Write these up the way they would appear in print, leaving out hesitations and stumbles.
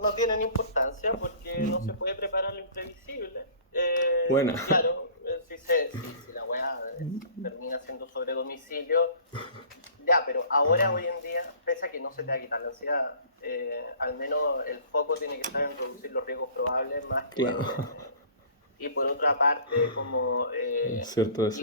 no tienen importancia porque no se puede preparar lo imprevisible. Buena. Claro, si la weá termina siendo sobre domicilio, ya, pero ahora, hoy en día, pese a que no se te va a quitar la ansiedad, al menos el foco tiene que estar en reducir los riesgos probables más que... Claro. Y por otra parte, como Es cierto eso.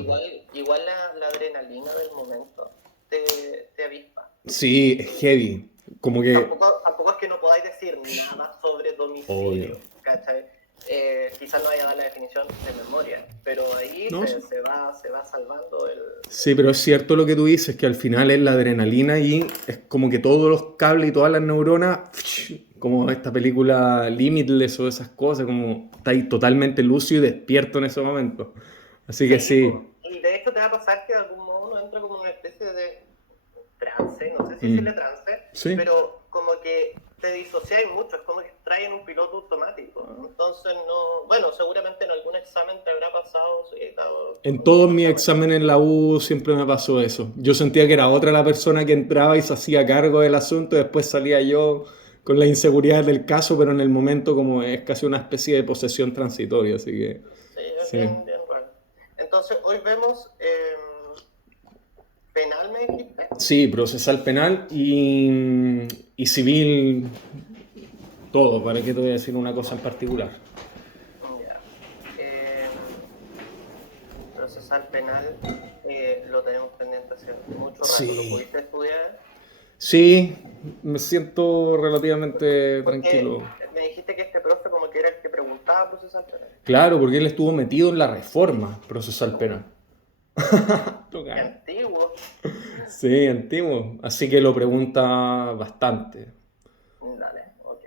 igual la adrenalina del momento te avispa. Sí, es heavy. Como que, Tampoco es que no podáis decir nada sobre obvio. domicilio, ¿cachai? Quizás no vaya a dar la definición de memoria, pero ahí No, se va salvando sí, pero es cierto lo que tú dices, que al final es la adrenalina y es como que todos los cables y todas las neuronas, como esta película Limitless o esas cosas, como está ahí totalmente lúcido y despierto en ese momento. Así que Sí, sí. po. Y de hecho te va a pasar que de algún modo uno entra como una especie de trance, no sé si Mm. decirle trance, Sí. pero como que te disociáis mucho, es como que traen un piloto automático. Entonces, no, bueno, seguramente en algún examen te habrá pasado, sí, En como que todos no mis sabes. exámenes en la U siempre me pasó eso. Yo sentía que era otra la persona que entraba y se hacía cargo del asunto y después salía yo con la inseguridad del caso, pero en el momento como es casi una especie de posesión transitoria, así que Sí, es sí. bien raro. Entonces, hoy vemos penal, me dijiste. Sí, procesal penal y civil, todo. ¿Para qué te voy a decir una cosa en particular? Ya. Procesal penal lo tenemos pendiente hace mucho rato. ¿Lo Sí, pudiste estudiar? sí, me siento relativamente tranquilo. Porque me dijiste que este profe como que era el que preguntaba procesal penal. Claro, porque él estuvo metido en la reforma procesal penal. Qué Toca. antiguo. Sí, antiguo. Así que lo pregunta bastante. Dale, ok.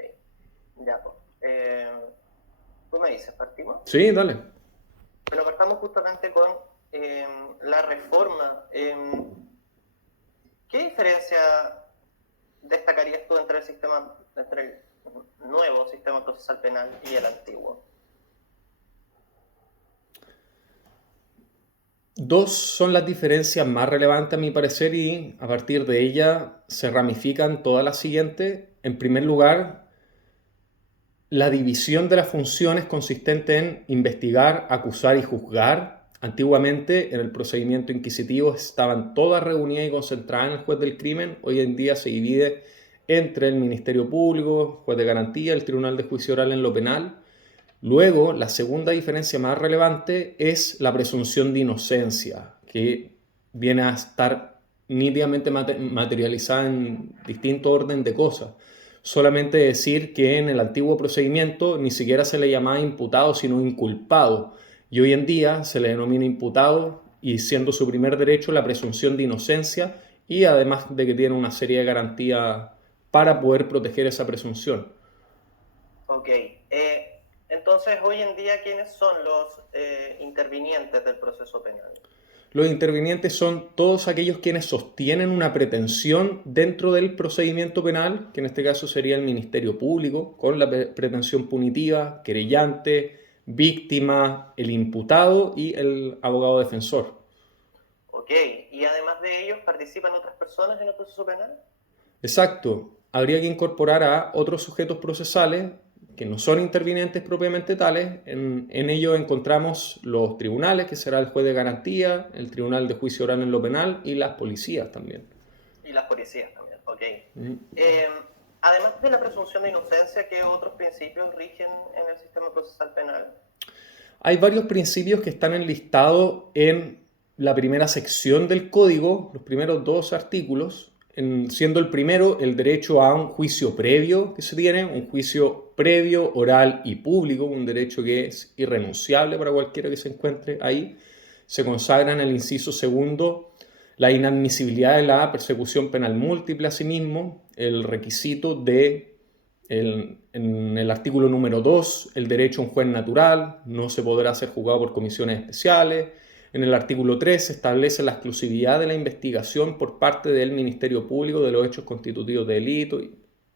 Ya, pues. Tú me dices, ¿partimos? Sí, dale. Pero partamos justamente con eh, la reforma. ¿Qué diferencia destacarías tú entre el nuevo sistema procesal penal y el antiguo? Dos son las diferencias más relevantes a mi parecer y a partir de ella se ramifican todas las siguientes. En primer lugar, la división de las funciones consistente en investigar, acusar y juzgar. Antiguamente, en el procedimiento inquisitivo estaban todas reunidas y concentradas en el juez del crimen. Hoy en día se divide entre el Ministerio Público, juez de garantía, el Tribunal de Juicio Oral en lo penal. Luego, la segunda diferencia más relevante es la presunción de inocencia, que viene a estar nítidamente materializada en distinto orden de cosas. Solamente decir que en el antiguo procedimiento ni siquiera se le llamaba imputado, sino inculpado. Y hoy en día se le denomina imputado y siendo su primer derecho la presunción de inocencia y además de que tiene una serie de garantías para poder proteger esa presunción. Ok. Entonces, hoy en día, ¿quiénes son los intervinientes del proceso penal? Los intervinientes son todos aquellos quienes sostienen una pretensión dentro del procedimiento penal, que en este caso sería el Ministerio Público, con la pretensión punitiva, querellante, víctima, el imputado y el abogado defensor. Ok. ¿Y además de ellos participan otras personas en el proceso penal? Exacto, habría que incorporar a otros sujetos procesales que no son intervinientes propiamente tales. En ello encontramos los tribunales, que será el juez de garantía, el tribunal de juicio oral en lo penal y las policías también. Y las policías también. Ok. Mm. Además de la presunción de inocencia, ¿qué otros principios rigen en el sistema procesal penal? Hay varios principios que están enlistados en la primera sección del código, los primeros dos artículos, siendo el primero el derecho a un juicio previo que se tiene, un juicio previo, oral y público, un derecho que es irrenunciable para cualquiera que se encuentre ahí. Se consagra en el inciso segundo la inadmisibilidad de la persecución penal múltiple, asimismo, el requisito de en el artículo número 2, el derecho a un juez natural, no se podrá ser juzgado por comisiones especiales. En el artículo 3 se establece la exclusividad de la investigación por parte del Ministerio Público de los hechos constitutivos de delito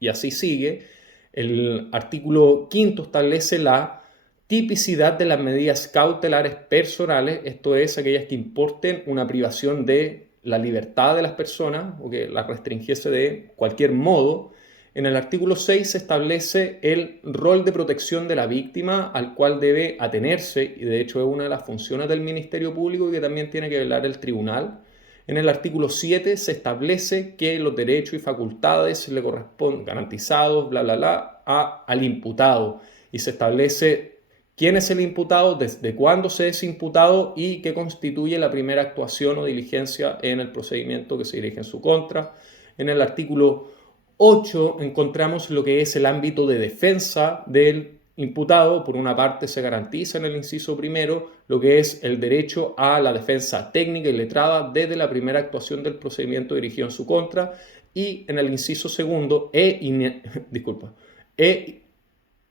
y así sigue. El artículo 5 establece la tipicidad de las medidas cautelares personales, esto es, aquellas que importen una privación de la libertad de las personas o que las restringiese de cualquier modo. En el artículo 6 se establece el rol de protección de la víctima al cual debe atenerse, y de hecho es una de las funciones del Ministerio Público y que también tiene que velar el tribunal. En el artículo 7 se establece que los derechos y facultades le corresponden garantizados, bla, bla, bla, al imputado. Y se establece quién es el imputado, desde cuándo se es imputado y qué constituye la primera actuación o diligencia en el procedimiento que se dirige en su contra. En el artículo 8 encontramos lo que es el ámbito de defensa del imputado. Por una parte se garantiza en el inciso primero lo que es el derecho a la defensa técnica y letrada desde la primera actuación del procedimiento dirigido en su contra, y en el inciso segundo en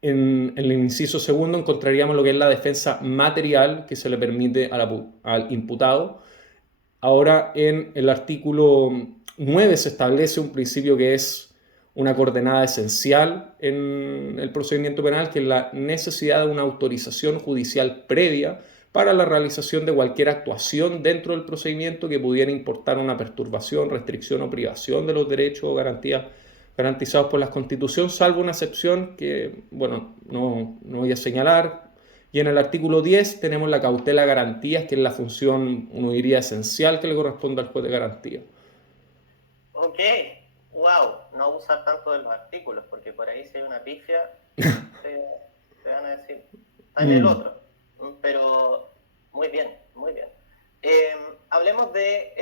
el inciso segundo encontraríamos lo que es la defensa material que se le permite al imputado. Ahora en el artículo 9 se establece un principio que es una coordenada esencial en el procedimiento penal, que es la necesidad de una autorización judicial previa para la realización de cualquier actuación dentro del procedimiento que pudiera importar una perturbación, restricción o privación de los derechos o garantías garantizados por la Constitución, salvo una excepción que, bueno, no voy a señalar. Y en el artículo 10 tenemos la cautela garantías, que es la función, uno diría, esencial que le corresponde al juez de garantía. Ok, wow, no usar tanto de los artículos, porque por ahí si hay una pifia, te van a decir, está en el otro. Pero muy bien, muy bien. Hablemos de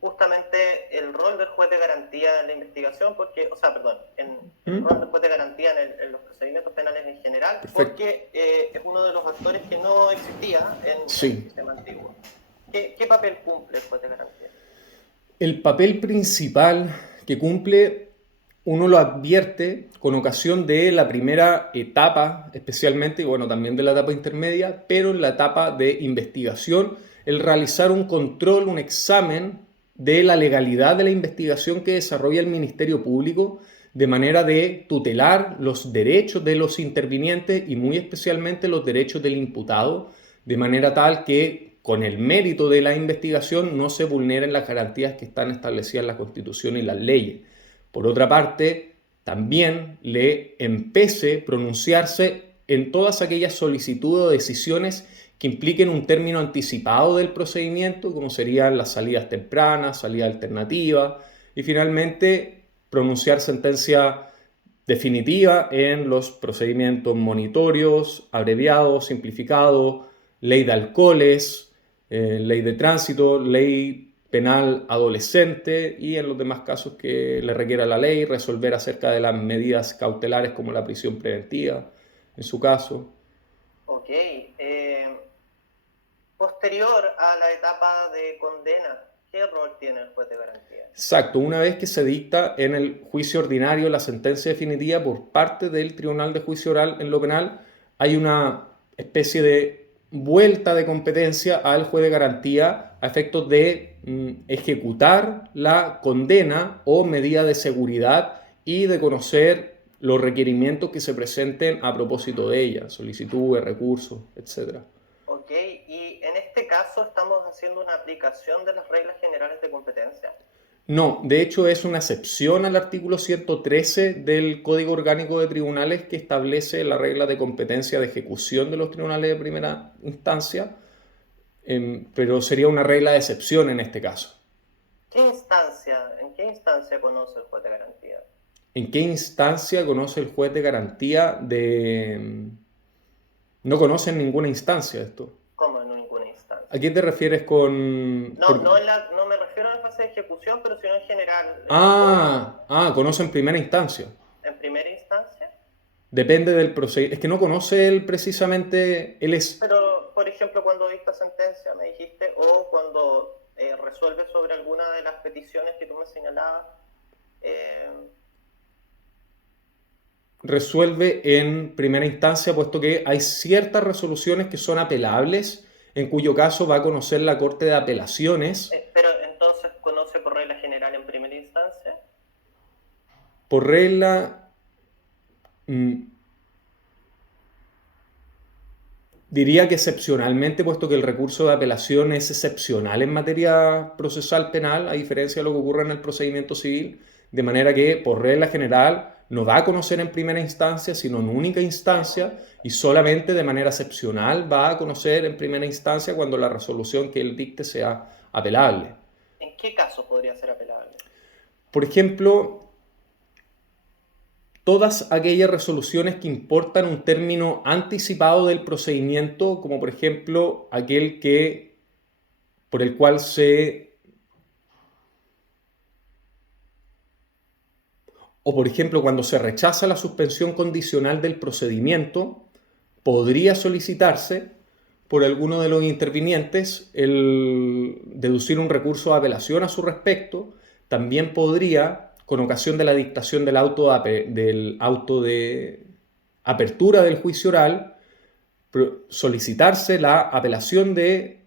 justamente el rol del juez de garantía en la investigación, porque, el rol del juez de garantía en los procedimientos penales en general, Perfecto. porque es uno de los actores que no existía en el sistema antiguo. ¿Qué papel cumple el juez de garantía? El papel principal que cumple, uno lo advierte con ocasión de la primera etapa, especialmente, y bueno, también de la etapa intermedia, pero en la etapa de investigación, el realizar un control, un examen de la legalidad de la investigación que desarrolla el Ministerio Público, de manera de tutelar los derechos de los intervinientes y muy especialmente los derechos del imputado, de manera tal que con el mérito de la investigación no se vulneren las garantías que están establecidas en la Constitución y las leyes. Por otra parte, también le empece pronunciarse en todas aquellas solicitudes o decisiones que impliquen un término anticipado del procedimiento, como serían las salidas tempranas, salida alternativa, y finalmente pronunciar sentencia definitiva en los procedimientos monitorios, abreviados, simplificados, ley de alcoholes, ley de tránsito, ley penal adolescente y en los demás casos que le requiera la ley, resolver acerca de las medidas cautelares como la prisión preventiva, en su caso. Ok. Posterior a la etapa de condena, ¿qué rol tiene el juez de garantía? Exacto, una vez que se dicta en el juicio ordinario la sentencia definitiva por parte del Tribunal de Juicio Oral en lo penal, hay una especie de vuelta de competencia al juez de garantía a efectos de ejecutar la condena o medida de seguridad y de conocer los requerimientos que se presenten a propósito de ella, solicitudes, recursos, etc. Ok, y en este caso estamos haciendo una aplicación de las reglas generales de competencia. No, de hecho es una excepción al artículo 113 del Código Orgánico de Tribunales que establece la regla de competencia de ejecución de los tribunales de primera instancia, pero sería una regla de excepción en este caso. ¿En qué instancia conoce el juez de garantía? ¿En qué instancia conoce el juez de garantía No conoce en ninguna instancia esto. ¿Cómo en ninguna instancia? ¿A qué te refieres con...? No me refiero a la fase de ejecución, pero sino en general. Conoce en primera instancia. ¿En primera instancia? Depende del procedimiento. Es que no conoce él precisamente, él es... Pero, por ejemplo, cuando dicta sentencia, me dijiste, o cuando resuelve sobre alguna de las peticiones que tú me señalabas. Resuelve en primera instancia, puesto que hay ciertas resoluciones que son apelables, en cuyo caso va a conocer la Corte de Apelaciones. Pero entonces, ¿conoce por regla general en primera instancia? Por regla... diría que excepcionalmente, puesto que el recurso de apelación es excepcional en materia procesal penal, a diferencia de lo que ocurre en el procedimiento civil, de manera que por regla general no da a conocer en primera instancia, sino en única instancia, y solamente de manera excepcional va a conocer en primera instancia cuando la resolución que él dicte sea apelable. ¿En qué caso podría ser apelable? Por ejemplo, todas aquellas resoluciones que importan un término anticipado del procedimiento, como por ejemplo aquel por el cual o por ejemplo cuando se rechaza la suspensión condicional del procedimiento, podría solicitarse por alguno de los intervinientes el deducir un recurso de apelación a su respecto. También podría, con ocasión de la dictación del auto de apertura del juicio oral, solicitarse la apelación de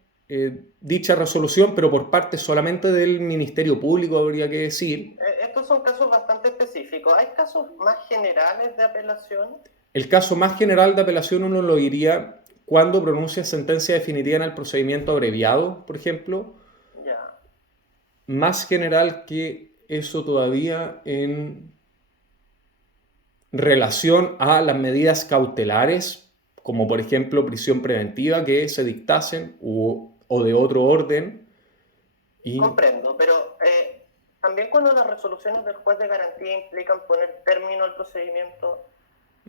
dicha resolución, pero por parte solamente del Ministerio Público, habría que decir. Estos son casos bastante específicos. ¿Hay casos más generales de apelación? El caso más general de apelación uno lo diría cuando pronuncia sentencia definitiva en el procedimiento abreviado, por ejemplo. Ya. Más general que eso todavía en relación a las medidas cautelares, como por ejemplo prisión preventiva que se dictasen o de otro orden. Comprendo, pero también cuando las resoluciones del juez de garantía implican poner término al procedimiento,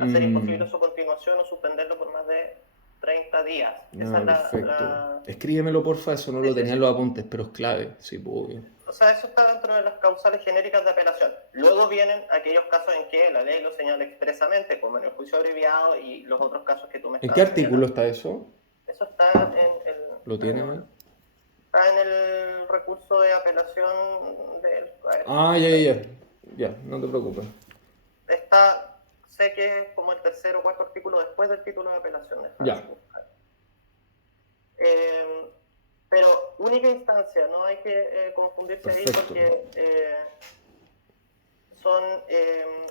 hacer imposible su continuación o suspenderlo por más de 30 días. Perfecto. Escríbemelo, porfa, eso no lo tenía en los apuntes, pero es clave. Sí, pues, o sea, eso está dentro de las causales genéricas de apelación. Luego vienen aquellos casos en que la ley lo señala expresamente, como en el juicio abreviado y los otros casos que tú me estás ¿En qué artículo está eso? Eso está en el... ¿Lo tiene, man? Está en el recurso de apelación del... Ya, no te preocupes. Está, sé que es como el tercer o cuarto artículo después del título de apelación. Ya. Pero única instancia, no hay que confundirse. Perfecto. Ahí porque son...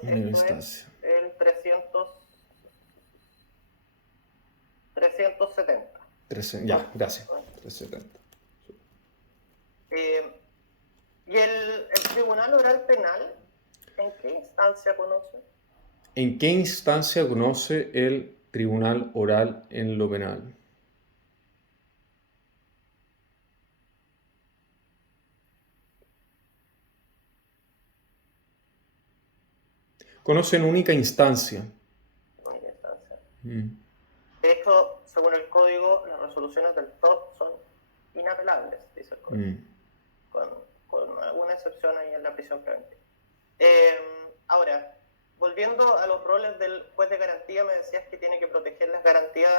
esto es el 370. Ya, gracias. 370. ¿Y el Tribunal Oral Penal en qué instancia conoce? ¿En qué instancia conoce el Tribunal Oral en lo penal? Conoce en única instancia. Única instancia. De hecho, según el código, las resoluciones del TOP son inapelables, dice el código. Con alguna excepción ahí en la prisión preventiva. Ahora, volviendo a los roles del juez de garantía, me decías que tiene que proteger las garantías.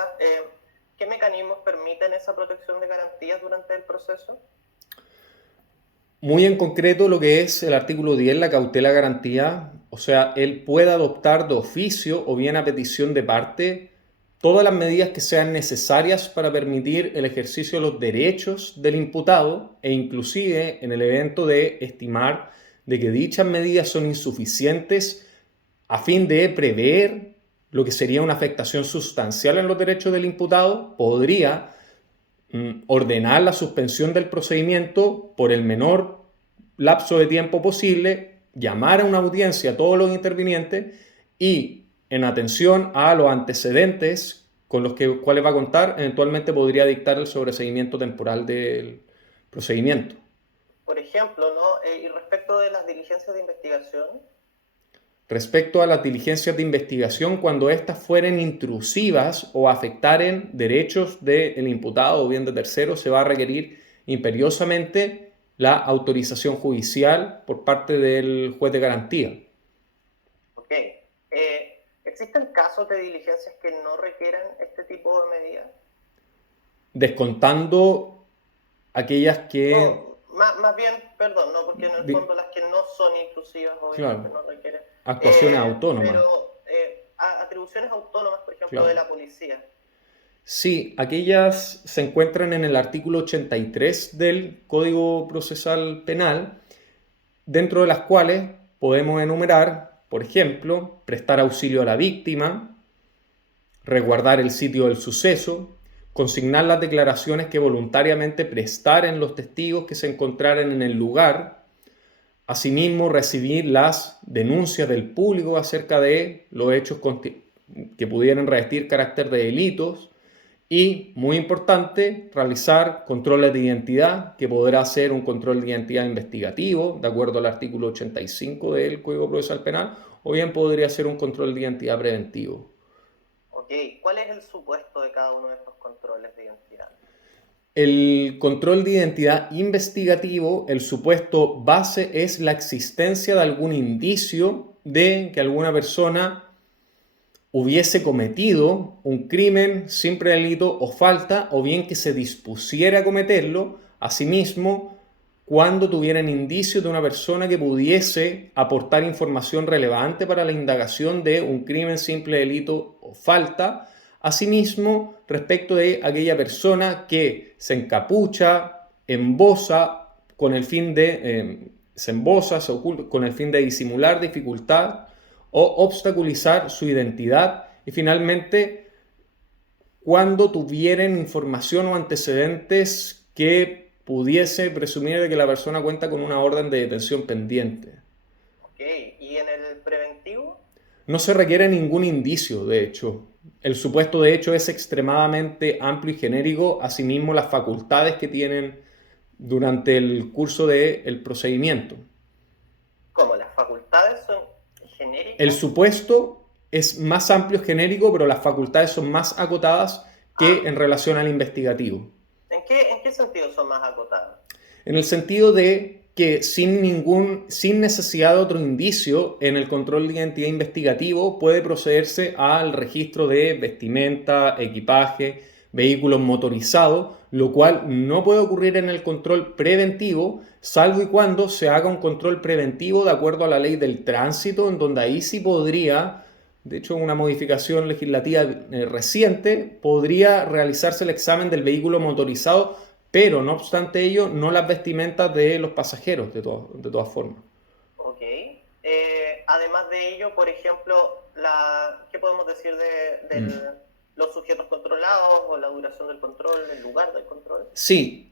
¿Qué mecanismos permiten esa protección de garantías durante el proceso? Muy en concreto lo que es el artículo 10, la cautela garantía, o sea, él puede adoptar de oficio o bien a petición de parte todas las medidas que sean necesarias para permitir el ejercicio de los derechos del imputado e inclusive en el evento de estimar de que dichas medidas son insuficientes a fin de prever lo que sería una afectación sustancial en los derechos del imputado, podría ordenar la suspensión del procedimiento por el menor lapso de tiempo posible, llamar a una audiencia a todos los intervinientes y en atención a los antecedentes con los cuales va a contar, eventualmente podría dictar el sobreseimiento temporal del procedimiento. Por ejemplo, ¿no? Y respecto de las diligencias de investigación. Respecto a las diligencias de investigación, cuando éstas fueren intrusivas o afectaren derechos del imputado o bien de terceros, se va a requerir imperiosamente la autorización judicial por parte del juez de garantía. Ok. ¿Existen casos de diligencias que no requieran este tipo de medidas? Descontando aquellas que... No, más bien, perdón, no, porque en el fondo las que no son intrusivas obviamente no requieren. Actuaciones autónomas. Pero atribuciones autónomas, por ejemplo, de la policía. Sí, aquellas se encuentran en el artículo 83 del Código Procesal Penal, dentro de las cuales podemos enumerar, por ejemplo, prestar auxilio a la víctima, resguardar el sitio del suceso, consignar las declaraciones que voluntariamente prestaren los testigos que se encontraran en el lugar, Asimismo, recibir las denuncias del público acerca de los hechos que pudieran revestir carácter de delitos. Y, muy importante, realizar controles de identidad, que podrá ser un control de identidad investigativo, de acuerdo al artículo 85 del Código Procesal Penal, o bien podría ser un control de identidad preventivo. Ok, ¿cuál es el supuesto de cada uno de estos controles de identidad? El control de identidad investigativo, el supuesto base es la existencia de algún indicio de que alguna persona hubiese cometido un crimen, simple delito o falta, o bien que se dispusiera a cometerlo. Asimismo, cuando tuvieran indicios de una persona que pudiese aportar información relevante para la indagación de un crimen, simple delito o falta. Asimismo, respecto de aquella persona que se encapucha, embosa, con el fin de, se embosa, se oculta, con el fin de disimular dificultad o obstaculizar su identidad. Y finalmente, cuando tuvieran información o antecedentes que pudiese presumir de que la persona cuenta con una orden de detención pendiente. Ok, ¿y en el preventivo? No se requiere ningún indicio, de hecho. El supuesto de hecho es extremadamente amplio y genérico, asimismo las facultades que tienen durante el curso del procedimiento. ¿Cómo? ¿Las facultades son genéricas? El supuesto es más amplio y genérico, pero las facultades son más acotadas que en relación al investigativo. ¿En qué sentido son más acotadas? En el sentido de que sin necesidad de otro indicio en el control de identidad investigativo puede procederse al registro de vestimenta, equipaje, vehículos motorizados, lo cual no puede ocurrir en el control preventivo, salvo y cuando se haga un control preventivo de acuerdo a la ley del tránsito, en donde ahí sí podría, de hecho una modificación legislativa reciente, podría realizarse el examen del vehículo motorizado, pero no obstante ello, no las vestimentas de los pasajeros, de todas formas. Ok. Además de ello, por ejemplo, ¿qué podemos decir de los sujetos controlados o la duración del control, el lugar del control? Sí,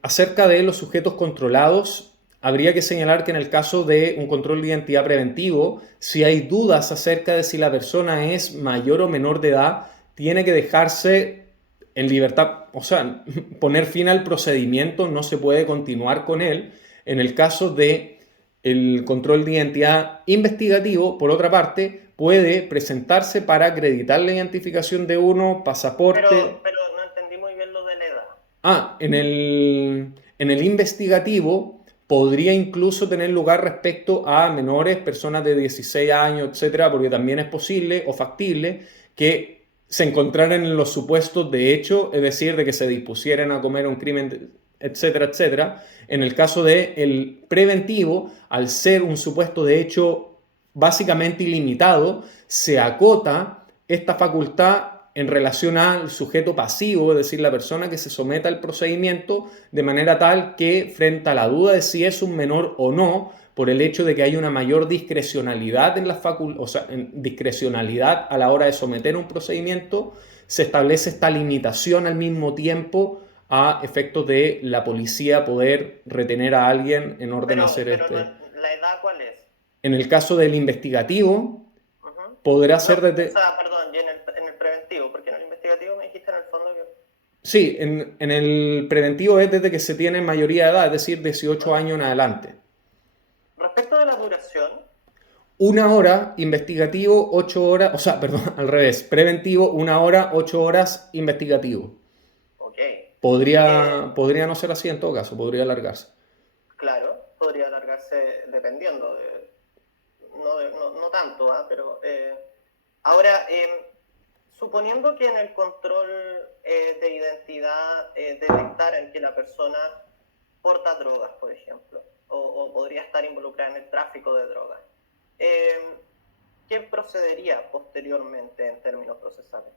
acerca de los sujetos controlados, habría que señalar que en el caso de un control de identidad preventivo, si hay dudas acerca de si la persona es mayor o menor de edad, tiene que dejarse en libertad, o sea, poner fin al procedimiento, no se puede continuar con él. En el caso de el control de identidad investigativo, por otra parte, puede presentarse para acreditar la identificación de uno, pasaporte. Pero no entendí muy bien lo de la edad. En el investigativo podría incluso tener lugar respecto a menores, personas de 16 años, etcétera, porque también es posible o factible que se encontraran en los supuestos de hecho, es decir, de que se dispusieran a comer un crimen, etcétera, etcétera. En el caso del preventivo, al ser un supuesto de hecho básicamente ilimitado, se acota esta facultad en relación al sujeto pasivo, es decir, la persona que se someta al procedimiento, de manera tal que frente a la duda de si es un menor o no, por el hecho de que hay una mayor discrecionalidad discrecionalidad a la hora de someter un procedimiento, se establece esta limitación al mismo tiempo a efectos de la policía poder retener a alguien en orden a hacer pero ¿la edad cuál es? En el caso del investigativo, podrá ser desde... O sea, perdón, y en el preventivo, porque en el investigativo me dijiste en el fondo que... Sí, en el preventivo es desde que se tiene mayoría de edad, es decir, 18 años en adelante. Respecto de la duración... 1 hora, investigativo, 8 horas, o sea, perdón, al revés, preventivo, 1 hora, 8 horas, investigativo. Ok. Podría no ser así en todo caso, podría alargarse. Claro, podría alargarse dependiendo no tanto, pero... ahora, suponiendo que en el control de identidad detectaran que la persona porta drogas, por ejemplo, o podría estar involucrada en el tráfico de drogas, ¿qué procedería posteriormente en términos procesales?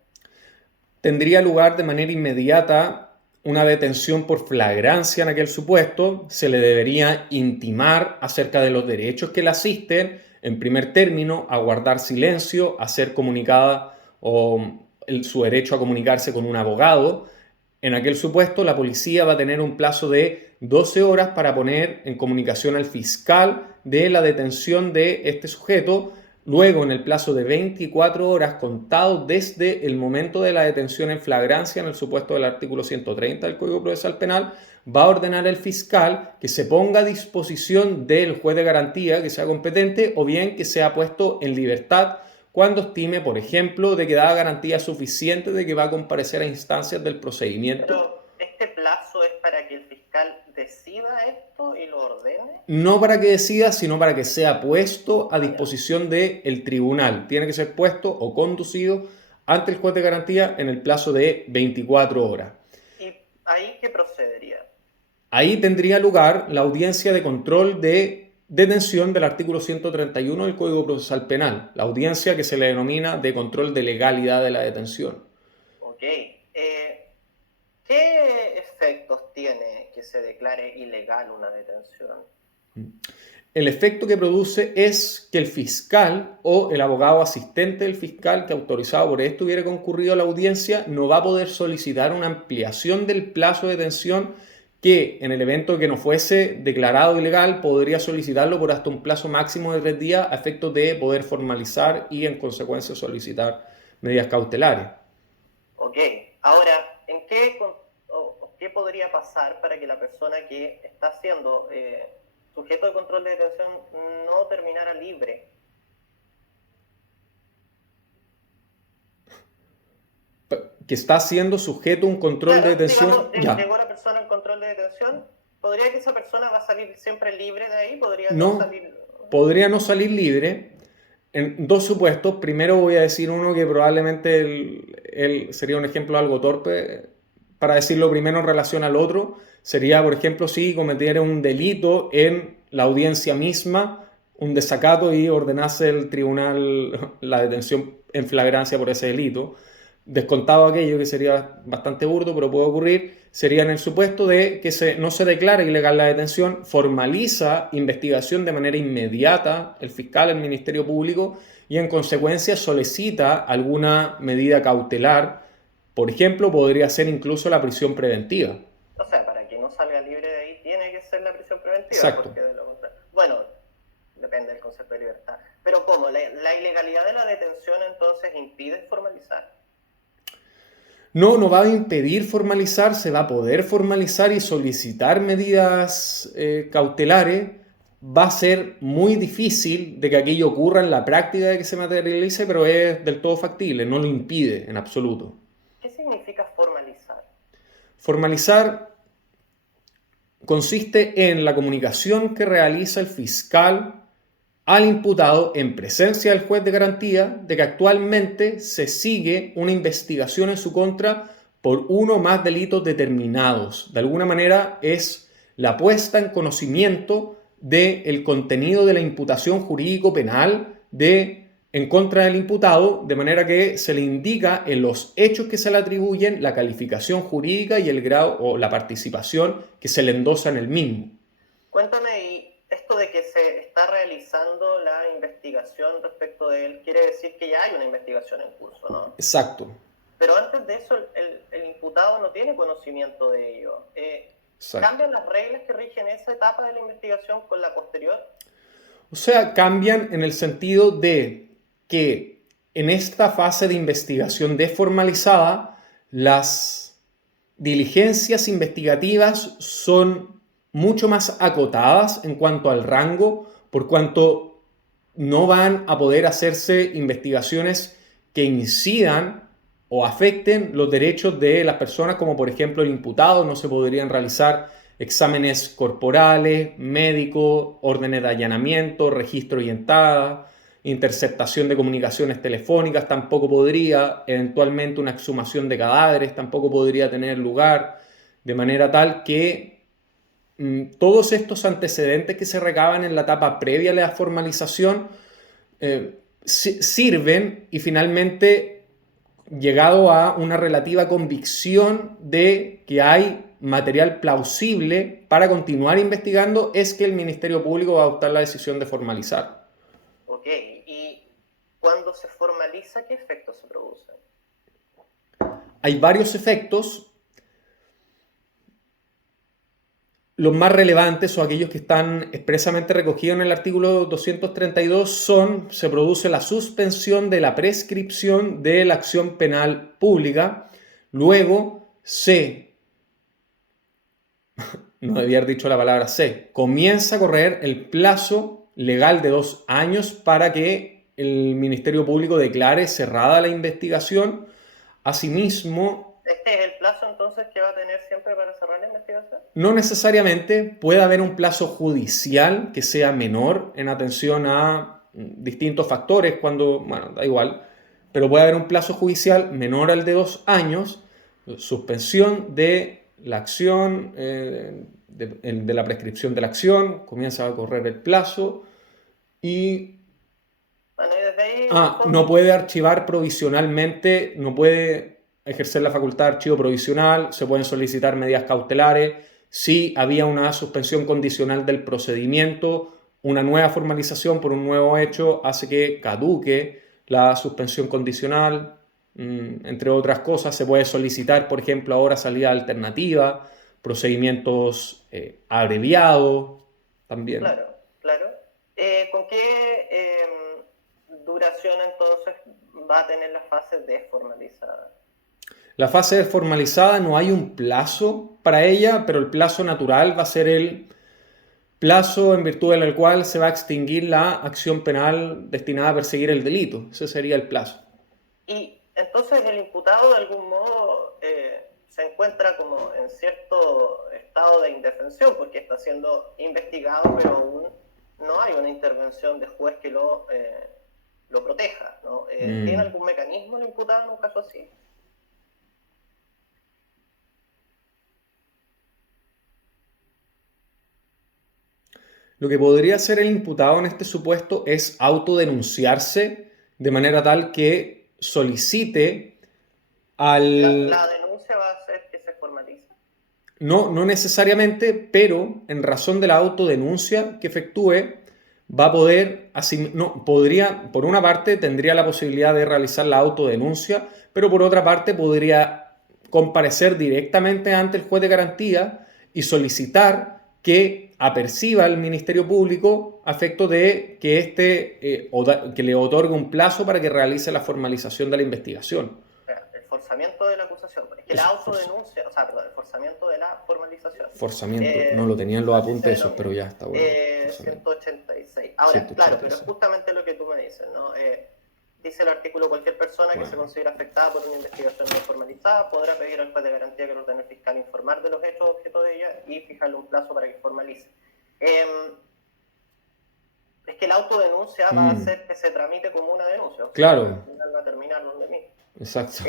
Tendría lugar de manera inmediata una detención por flagrancia en aquel supuesto, se le debería intimar acerca de los derechos que le asisten, en primer término, a guardar silencio, a ser comunicada su derecho a comunicarse con un abogado. En aquel supuesto, la policía va a tener un plazo de 12 horas para poner en comunicación al fiscal de la detención de este sujeto. Luego, en el plazo de 24 horas contado desde el momento de la detención en flagrancia, en el supuesto del artículo 130 del Código Procesal Penal, va a ordenar el fiscal que se ponga a disposición del juez de garantía que sea competente o bien que sea puesto en libertad cuando estime, por ejemplo, de que da garantía suficiente de que va a comparecer a instancias del procedimiento. Pero este plazo es para que el fiscal decida esto y lo ordene. No para que decida, sino para que sea puesto a disposición del tribunal. Tiene que ser puesto o conducido ante el juez de garantía en el plazo de 24 horas. ¿Y ahí qué procedería? Ahí tendría lugar la audiencia de control de detención del artículo 131 del Código Procesal Penal, la audiencia que se le denomina de control de legalidad de la detención. Ok. ¿Qué efectos tiene que se declare ilegal una detención? El efecto que produce es que el fiscal o el abogado asistente del fiscal que autorizado por esto hubiera concurrido a la audiencia no va a poder solicitar una ampliación del plazo de detención que en el evento que no fuese declarado ilegal podría solicitarlo por hasta un plazo máximo de 3 días a efectos de poder formalizar y en consecuencia solicitar medidas cautelares. Ok, ahora, ¿qué podría pasar para que la persona que está siendo sujeto de control de detención no terminara libre? Que está siendo sujeto a un control de detención. Digamos, llegó la persona en control de detención, ¿podría que esa persona va a salir siempre libre de ahí? ¿Podría No, salir? podría no salir libre en dos supuestos. Primero voy a decir uno que probablemente él sería un ejemplo algo torpe. Para decirlo primero en relación al otro, sería, por ejemplo, si cometiera un delito en la audiencia misma, un desacato y ordenase el tribunal la detención en flagrancia por ese delito. Descontado aquello, que sería bastante burdo, pero puede ocurrir, sería en el supuesto de que no se declara ilegal la detención, formaliza investigación de manera inmediata el fiscal, el Ministerio Público, y en consecuencia solicita alguna medida cautelar. Por ejemplo, podría ser incluso la prisión preventiva. O sea, para que no salga libre de ahí tiene que ser la prisión preventiva. Exacto. Porque de lo contrario, bueno, depende del concepto de libertad. Pero ¿cómo? ¿La ilegalidad de la detención entonces impide formalizar? No va a impedir formalizar, se va a poder formalizar y solicitar medidas cautelares. Va a ser muy difícil de que aquello ocurra en la práctica de que se materialice, pero es del todo factible, no lo impide en absoluto. ¿Qué significa formalizar? Formalizar consiste en la comunicación que realiza el fiscal al imputado en presencia del juez de garantía de que actualmente se sigue una investigación en su contra por uno o más delitos determinados. De alguna manera es la puesta en conocimiento del contenido de la imputación jurídico-penal en contra del imputado, de manera que se le indica en los hechos que se le atribuyen la calificación jurídica y el grado o la participación que se le endosa en el mismo. Cuéntame, y esto de que se está realizando la investigación respecto de él, quiere decir que ya hay una investigación en curso, ¿no? Exacto. Pero antes de eso, el imputado no tiene conocimiento de ello. ¿Cambian las reglas que rigen esa etapa de la investigación con la posterior? O sea, cambian en el sentido de que en esta fase de investigación desformalizada, las diligencias investigativas son mucho más acotadas en cuanto al rango, por cuanto no van a poder hacerse investigaciones que incidan o afecten los derechos de las personas, como por ejemplo el imputado. No se podrían realizar exámenes corporales, médicos, órdenes de allanamiento, registro y entrada, interceptación de comunicaciones telefónicas tampoco podría, eventualmente una exhumación de cadáveres tampoco podría tener lugar, de manera tal que todos estos antecedentes que se recaban en la etapa previa a la formalización sirven y finalmente, llegado a una relativa convicción de que hay material plausible para continuar investigando, es que el Ministerio Público va a adoptar la decisión de formalizar. Ok, y cuando se formaliza, ¿qué efectos se producen? Hay varios efectos. los más relevantes o aquellos que están expresamente recogidos en el artículo 232 se produce la suspensión de la prescripción de la acción penal pública, luego no debía haber dicho la palabra comienza a correr el plazo legal de 2 años para que el Ministerio Público declare cerrada la investigación. Asimismo, ¿este es el plazo entonces que va a tener siempre para cerrar la investigación? no necesariamente, puede haber un plazo judicial que sea menor en atención a distintos factores, bueno, da igual, pero puede haber un plazo judicial menor al de 2 años, suspensión de la acción, de la prescripción de la acción, comienza a correr el plazo y... Bueno, y desde ahí... no puede archivar provisionalmente, no puede ejercer la facultad de archivo provisional, se pueden solicitar medidas cautelares. Si había una suspensión condicional del procedimiento, una nueva formalización por un nuevo hecho hace que caduque la suspensión condicional, entre otras cosas. Se puede solicitar, por ejemplo, ahora salida alternativa, procedimientos abreviados también. Claro. ¿Con qué duración entonces va a tener la fase desformalizada? La fase desformalizada no hay un plazo para ella, pero el plazo natural va a ser el plazo en virtud del cual se va a extinguir la acción penal destinada a perseguir el delito. Ese sería el plazo. Y entonces el imputado de algún modo se encuentra como en cierto estado de indefensión porque está siendo investigado, pero aún no hay una intervención de juez que lo proteja, ¿no? ¿Tiene algún mecanismo el imputado en un caso así? Lo que podría hacer el imputado en este supuesto es autodenunciarse de manera tal que solicite al... ¿La denuncia va a hacer que se formalice? No necesariamente, pero en razón de la autodenuncia que efectúe, va a poder, por una parte tendría la posibilidad de realizar la autodenuncia, pero por otra parte podría comparecer directamente ante el juez de garantía y solicitar que aperciba al Ministerio Público a efecto de que que le otorgue un plazo para que realice la formalización de la investigación. El forzamiento de la acusación. Es que la autodenuncia, el forzamiento de la formalización. Forzamiento, no lo tenían los apuntes esos, pero ya está bueno. 186. Ahora, 186. Claro, pero es justamente lo que tú me dices, ¿no? Dice el artículo: cualquier persona que se considere afectada por una investigación no formalizada podrá pedir al juez de garantía que el orden fiscal informar de los hechos objeto de ella y fijarle un plazo para que formalice. Es que la autodenuncia va a hacer que se tramite como una denuncia. Claro. Al final va a terminar donde mismo. Exacto.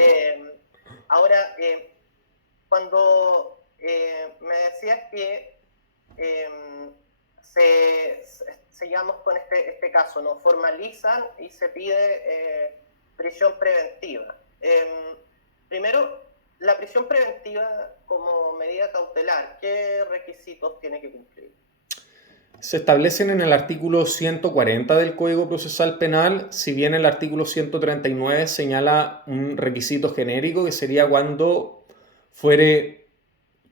Ahora, cuando me decías que seguimos con este caso, ¿no? Formalizan y se pide prisión preventiva. Primero, la prisión preventiva como medida cautelar, ¿qué requisitos tiene que cumplir? Se establecen en el artículo 140 del Código Procesal Penal, si bien el artículo 139 señala un requisito genérico que sería cuando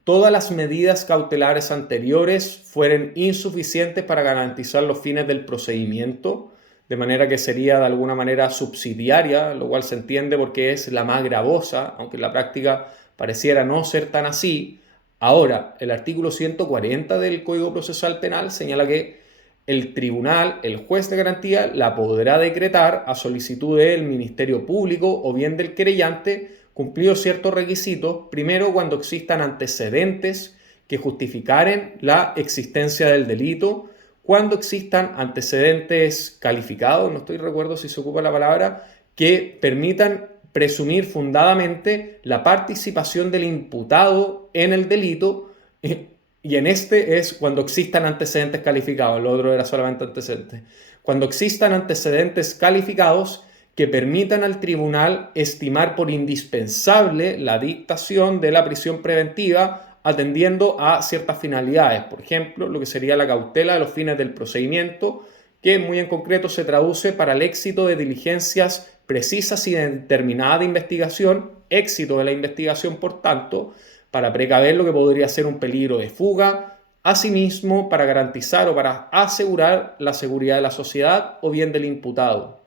todas las medidas cautelares anteriores fueren insuficientes para garantizar los fines del procedimiento, de manera que sería de alguna manera subsidiaria, lo cual se entiende porque es la más gravosa, aunque en la práctica pareciera no ser tan así. Ahora, el artículo 140 del Código Procesal Penal señala que el tribunal, el juez de garantía, la podrá decretar a solicitud del Ministerio Público o bien del querellante, cumplidos ciertos requisitos, primero cuando existan antecedentes que justificaren la existencia del delito, cuando existan antecedentes calificados, no estoy recuerdo si se ocupa la palabra, que permitan presumir fundadamente la participación del imputado en el delito, y en este es cuando existan antecedentes calificados, lo otro era solamente antecedentes. Cuando existan antecedentes calificados que permitan al tribunal estimar por indispensable la dictación de la prisión preventiva atendiendo a ciertas finalidades, por ejemplo, lo que sería la cautela de los fines del procedimiento, que muy en concreto se traduce para el éxito de diligencias precisas y determinadas de investigación, éxito de la investigación, por tanto, para precaver lo que podría ser un peligro de fuga, asimismo para garantizar o para asegurar la seguridad de la sociedad o bien del imputado.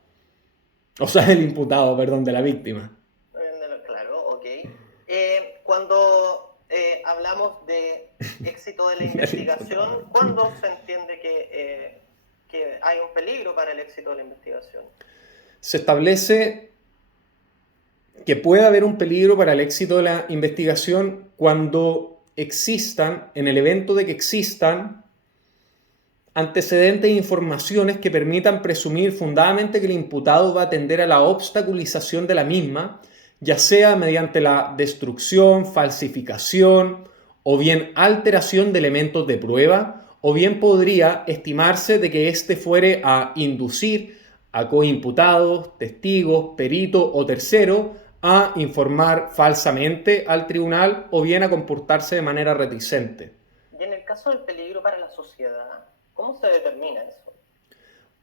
O sea, del imputado, perdón, de la víctima. Claro, ok. Cuando hablamos de éxito de la investigación, ¿cuándo se entiende que hay un peligro para el éxito de la investigación? Se establece que puede haber un peligro para el éxito de la investigación cuando existan, en el evento de que existan, antecedentes e informaciones que permitan presumir fundadamente que el imputado va a tender a la obstaculización de la misma, ya sea mediante la destrucción, falsificación o bien alteración de elementos de prueba, o bien podría estimarse de que éste fuere a inducir a coimputados, testigos, perito o tercero a informar falsamente al tribunal o bien a comportarse de manera reticente. Y en el caso del peligro para la sociedad, ¿cómo se determina eso?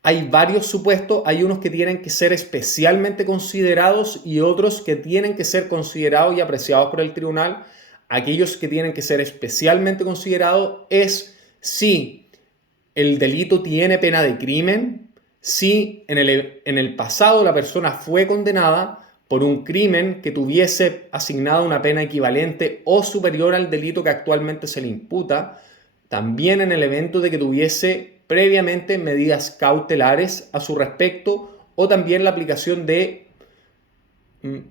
Hay varios supuestos, hay unos que tienen que ser especialmente considerados y otros que tienen que ser considerados y apreciados por el tribunal. Aquellos que tienen que ser especialmente considerados es si el delito tiene pena de crimen, si en el pasado la persona fue condenada por un crimen que tuviese asignada una pena equivalente o superior al delito que actualmente se le imputa, también en el evento de que tuviese previamente medidas cautelares a su respecto o también la aplicación de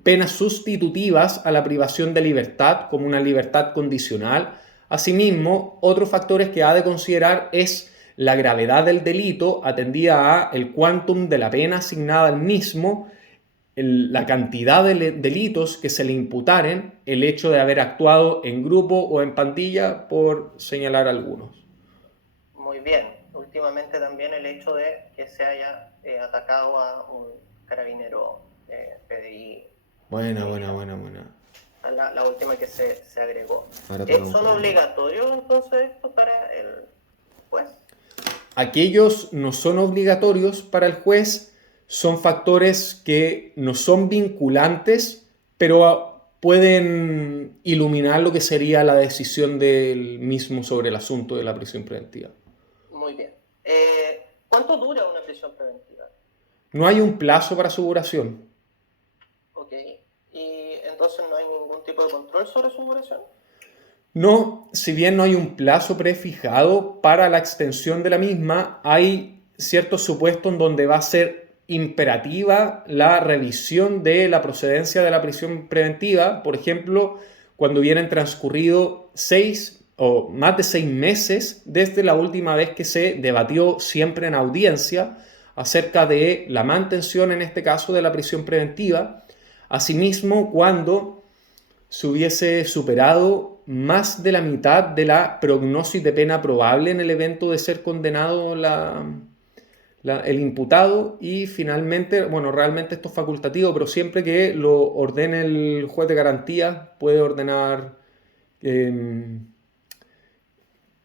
penas sustitutivas a la privación de libertad como una libertad condicional. Asimismo, otros factores que ha de considerar es la gravedad del delito atendida a el quantum de la pena asignada al mismo, la cantidad de delitos que se le imputaren, el hecho de haber actuado en grupo o en pandilla, por señalar algunos. Muy bien. Últimamente también el hecho de que se haya atacado a un carabinero PDI. Buena. La última que se agregó. ¿Son obligatorios entonces esto para el juez? Aquellos no son obligatorios para el juez, son factores que no son vinculantes, pero pueden iluminar lo que sería la decisión del mismo sobre el asunto de la prisión preventiva. Muy bien. ¿Cuánto dura una prisión preventiva? No hay un plazo para su duración. Ok. ¿Y entonces no hay ningún tipo de control sobre su duración? No, si bien no hay un plazo prefijado para la extensión de la misma, hay ciertos supuestos en donde va a ser imperativa la revisión de la procedencia de la prisión preventiva. Por ejemplo, cuando hubieran transcurrido 6 o más de 6 meses desde la última vez que se debatió siempre en audiencia acerca de la mantención, en este caso, de la prisión preventiva. Asimismo, cuando se hubiese superado más de la mitad de la prognosis de pena probable en el evento de ser condenado el imputado, y finalmente, bueno, realmente esto es facultativo, pero siempre que lo ordene el juez de garantía puede ordenar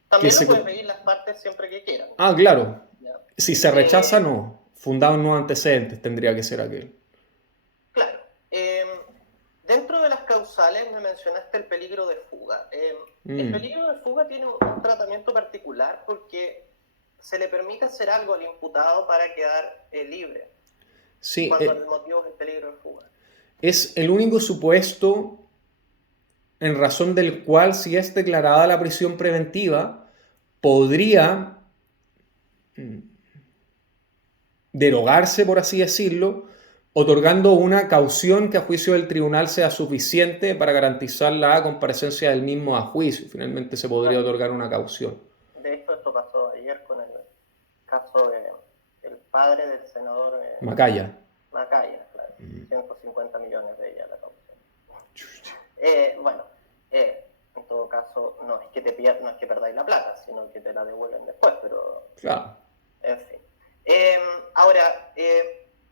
también lo pueden pedir las partes siempre que quieran. Ah, claro. ¿Ya? Si se rechaza, no. Fundado en nuevos antecedentes tendría que ser aquel. Claro. Dentro de las causales me mencionaste el peligro de fuga. El peligro de fuga tiene un tratamiento particular porque se le permite hacer algo al imputado para quedar libre. Sí, cuando el motivo es el peligro de fuga. Es el único supuesto en razón del cual, si es declarada la prisión preventiva, podría derogarse, por así decirlo, otorgando una caución que a juicio del tribunal sea suficiente para garantizar la comparecencia del mismo a juicio. Finalmente se podría otorgar una caución. De hecho, esto pasó ayer con el caso del padre del senador Macaya. Macaya, claro. 150 millones de ella la caución. Bueno, en todo caso, no es que perdáis la plata, sino que te la devuelven después, pero... Claro. En fin. Ahora,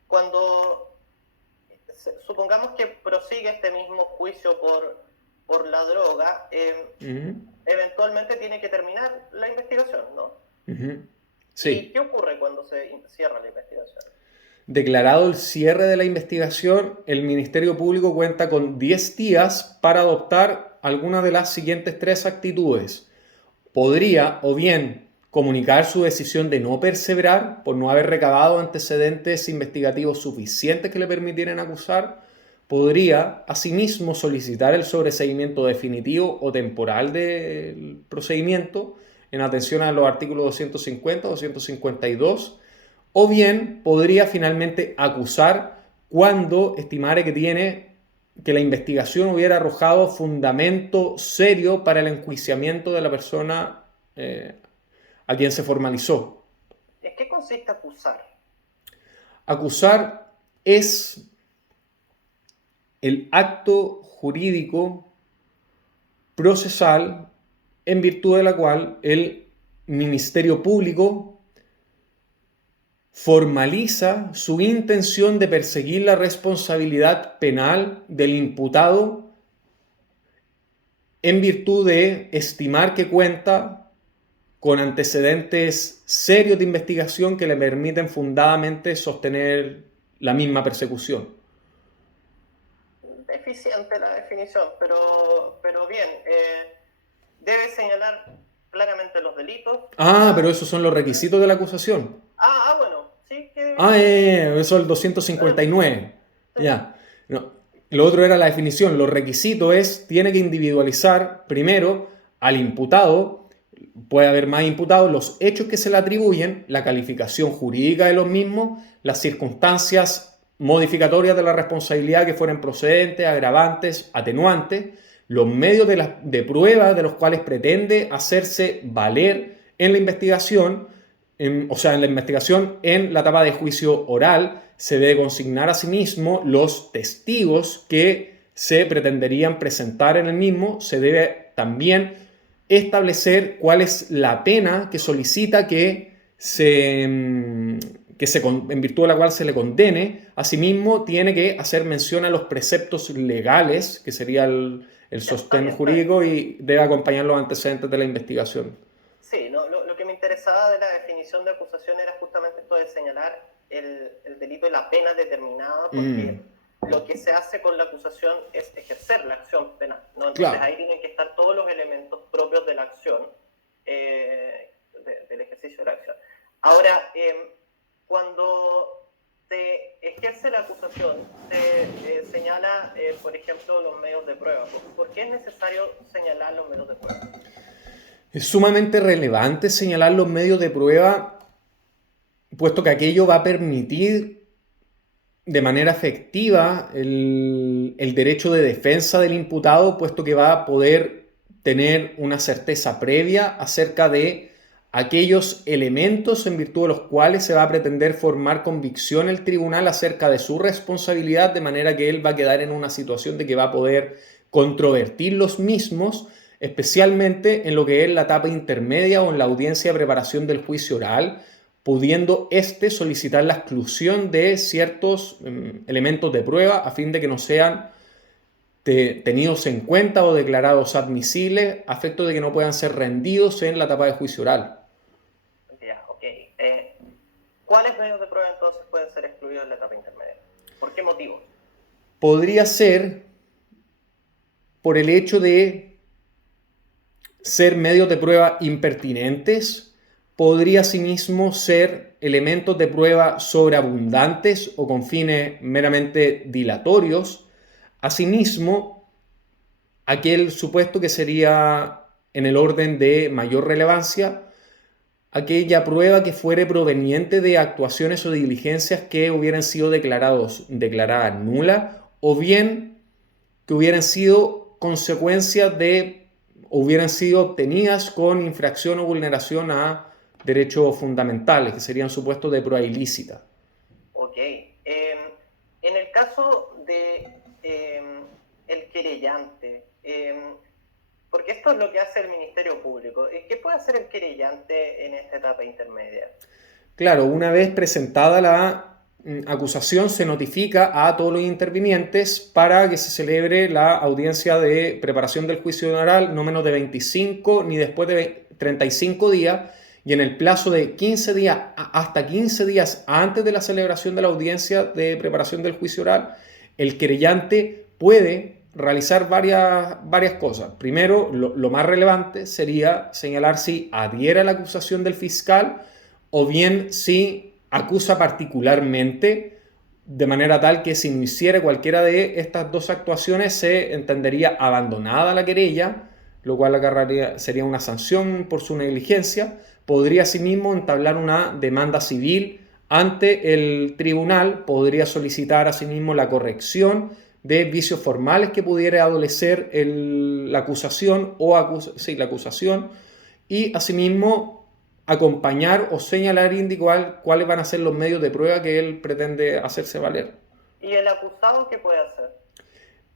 cuando supongamos que prosigue este mismo juicio por la droga, eventualmente tiene que terminar la investigación, ¿no? Sí. ¿Y qué ocurre cuando se cierra la investigación? Declarado el cierre de la investigación, el Ministerio Público cuenta con 10 días para adoptar alguna de las siguientes 3 actitudes. podría o bien comunicar su decisión de no perseverar por no haber recabado antecedentes investigativos suficientes que le permitieran acusar. Podría asimismo solicitar el sobreseimiento definitivo o temporal del procedimiento en atención a los artículos 250 o 252, o bien podría finalmente acusar cuando estimare que la investigación hubiera arrojado fundamento serio para el enjuiciamiento de la persona a quien se formalizó. ¿En qué consiste acusar? Acusar es el acto jurídico procesal en virtud de la cual el Ministerio Público formaliza su intención de perseguir la responsabilidad penal del imputado en virtud de estimar que cuenta con antecedentes serios de investigación que le permiten fundadamente sostener la misma persecución. Deficiente la definición, pero bien, debe señalar claramente los delitos. Pero esos son los requisitos de la acusación. Bueno, sí. Eso es el 259. Ya. No, lo otro era la definición. Los requisitos tiene que individualizar primero al imputado, puede haber más imputados, los hechos que se le atribuyen, la calificación jurídica de los mismos, las circunstancias modificatorias de la responsabilidad que fueran procedentes, agravantes, atenuantes, los medios de prueba de los cuales pretende hacerse valer en la investigación, en la investigación en la etapa de juicio oral, se debe consignar asimismo los testigos que se pretenderían presentar en el mismo, se debe también establecer cuál es la pena que solicita en virtud de la cual se le condene. Asimismo, tiene que hacer mención a los preceptos legales, que sería el sostén jurídico, y debe acompañar los antecedentes de la investigación. Sí, no, lo que me interesaba de la definición de acusación era justamente esto de señalar el delito y la pena determinada, porque lo que se hace con la acusación es ejercer la acción penal, ¿no? Entonces claro, ahí tienen que estar todos los elementos propios de la acción, del ejercicio de la acción. Ahora, cuando se ejerce la acusación, se señala, por ejemplo, los medios de prueba. ¿Por qué es necesario señalar los medios de prueba? Es sumamente relevante señalar los medios de prueba, puesto que aquello va a permitir de manera efectiva el derecho de defensa del imputado, puesto que va a poder tener una certeza previa acerca de aquellos elementos en virtud de los cuales se va a pretender formar convicción el tribunal acerca de su responsabilidad, de manera que él va a quedar en una situación de que va a poder controvertir los mismos, especialmente en lo que es la etapa intermedia o en la audiencia de preparación del juicio oral, pudiendo solicitar la exclusión de ciertos elementos de prueba a fin de que no sean tenidos en cuenta o declarados admisibles, a efecto de que no puedan ser rendidos en la etapa de juicio oral. Ya, ok. ¿Cuáles medios de prueba entonces pueden ser excluidos en la etapa intermedia? ¿Por qué motivo? Podría ser por el hecho de ser medios de prueba impertinentes, podría asimismo ser elementos de prueba sobreabundantes o con fines meramente dilatorios. Asimismo, aquel supuesto que sería en el orden de mayor relevancia, aquella prueba que fuere proveniente de actuaciones o diligencias que hubieran sido declaradas nulas, o bien que hubieran sido consecuencias o hubieran sido obtenidas con infracción o vulneración a derechos fundamentales, que serían supuestos de prueba ilícita. Ok. En el caso de el querellante, porque esto es lo que hace el Ministerio Público, ¿qué puede hacer el querellante en esta etapa intermedia? Claro, una vez presentada la acusación, se notifica a todos los intervinientes para que se celebre la audiencia de preparación del juicio oral no menos de 25 ni después de 35 días, y en el plazo de 15 días hasta 15 días antes de la celebración de la audiencia de preparación del juicio oral, el querellante puede realizar varias cosas. Primero, lo más relevante sería señalar si adhiere a la acusación del fiscal o bien si acusa particularmente, de manera tal que si no hiciera cualquiera de estas dos actuaciones se entendería abandonada la querella, lo cual sería una sanción por su negligencia. Podría asimismo entablar una demanda civil ante el tribunal, podría solicitar asimismo la corrección de vicios formales que pudiera adolecer la acusación la acusación, y asimismo acompañar o señalar e indicar cuáles van a ser los medios de prueba que él pretende hacerse valer. ¿Y el acusado qué puede hacer?